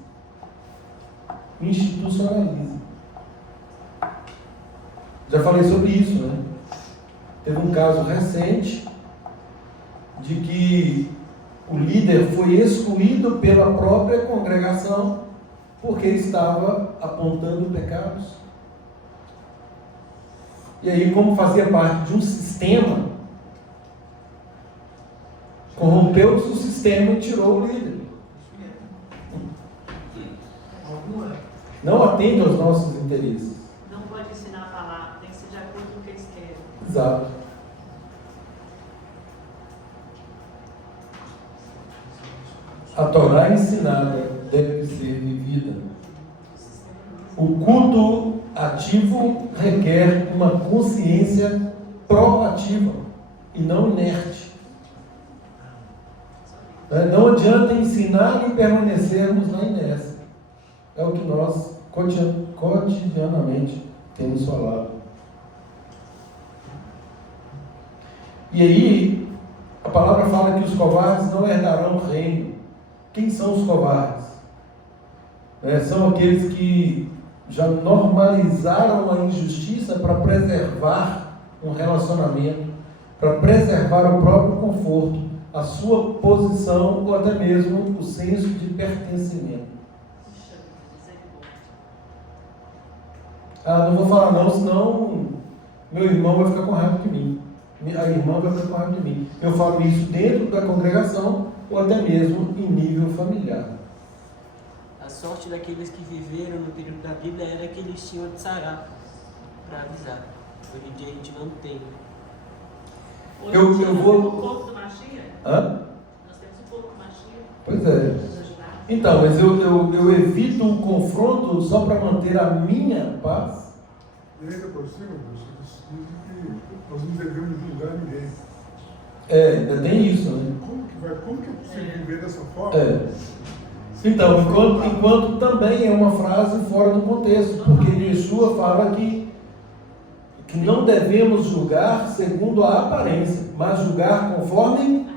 institucionaliza. Já falei sobre isso, né? Teve um caso recente de que o líder foi excluído pela própria congregação porque estava apontando pecados. E aí, como fazia parte de um sistema, corrompeu-se o sistema e tirou o líder. Não atende aos nossos interesses. Não pode ensinar a palavra, tem que ser de acordo com o que eles querem. Exato. A Torá ensinada deve ser vivida. O culto ativo requer uma consciência proativa e não inerte. Não adianta ensinar e permanecermos na inércia. É o que nós cotidianamente temos falado. E aí, a palavra fala que os covardes não herdarão o reino. Quem são os covardes? São aqueles que já normalizaram a injustiça para preservar um relacionamento, para preservar o próprio conforto, a sua posição ou até mesmo o senso de pertencimento. Não vou falar não, senão meu irmão vai ficar com raiva de mim. A irmã vai ficar com raiva de mim. Eu falo isso dentro da congregação ou até mesmo em nível familiar. A sorte daqueles que viveram no período da Bíblia era que eles tinham de sarar para avisar. Hoje em dia a gente não tem. Hoje Eu nós temos vou- o corpo do Machia. Nós temos o corpo do Machia. Pois é. Nos ajudar. Então, mas eu evito um confronto só para manter a minha paz. E ainda por cima, eles dizem que nós não devemos julgar ninguém. Ainda tem isso, né? Como que é possível viver dessa forma? Então, enquanto também é uma frase fora do contexto, porque Yeshua fala que não devemos julgar segundo a aparência, mas julgar conforme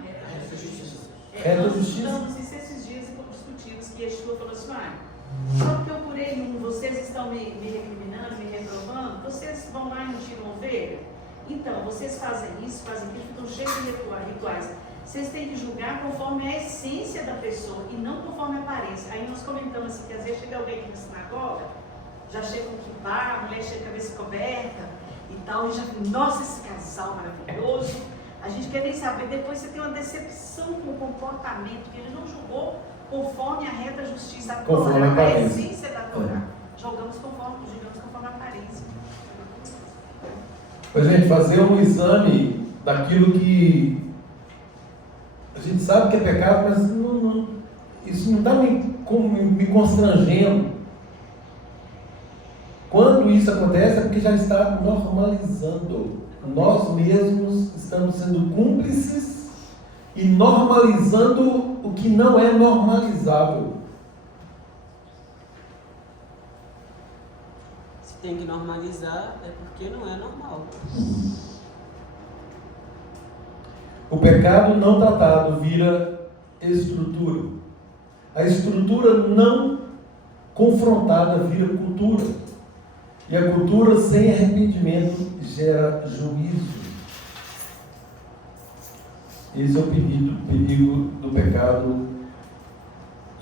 reta Nós justiça. estudamos isso esses dias e discutimos que Yeshua falou assim, só porque eu curei um, vocês estão me recriminando, me reprovando, vocês vão lá e não tiram ovelha? Então, vocês fazem isso, fazem aquilo, ficam cheios de rituais. Vocês têm que julgar conforme a essência da pessoa e não conforme a aparência. Aí nós comentamos assim, que às vezes chega alguém aqui na sinagoga, já chega com kippah, a mulher chega com a cabeça coberta e tal, e já fala, nossa, esse casal maravilhoso. A gente quer nem saber, depois você tem uma decepção com o comportamento, que ele não julgou conforme a reta justiça, a Conforme a Torá, a aparência. essência da Torá. Julgamos conforme a aparência. Pois, gente, fazer um exame daquilo que a gente sabe que é pecado, mas isso não está me constrangendo. Quando isso acontece é porque já está normalizando. Nós mesmos estamos sendo cúmplices e normalizando o que não é normalizável. Se tem que normalizar, é porque não é normal. O pecado não tratado vira estrutura. A estrutura não confrontada vira cultura. E a cultura sem arrependimento gera juízo. Esse é o perigo do pecado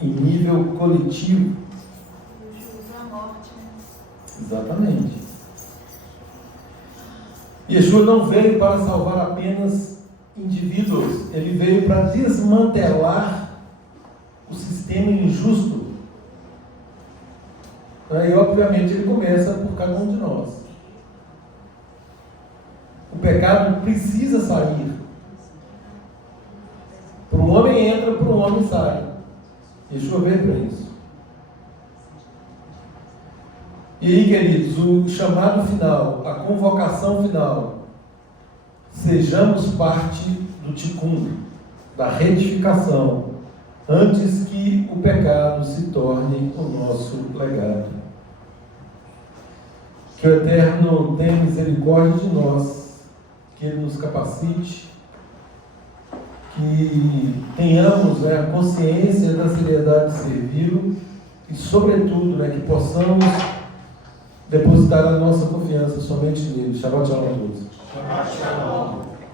em nível coletivo. O juízo à morte, né? Exatamente. Yeshua não veio para salvar apenas indivíduos, ele veio para desmantelar o sistema injusto. E obviamente ele começa por cada um de nós. O pecado precisa sair. Para um homem entra, para um homem sai. Yeshua veio para isso. E aí, queridos, o chamado final, a convocação final, sejamos parte do tikkun, da retificação, antes que o pecado se torne o nosso legado. Que o Eterno tenha misericórdia de nós, que Ele nos capacite, que tenhamos a consciência da seriedade de servi-lo e, sobretudo, que possamos depositar a nossa confiança somente nele. Shabbat Shalom a todos. Shabbat Shalom.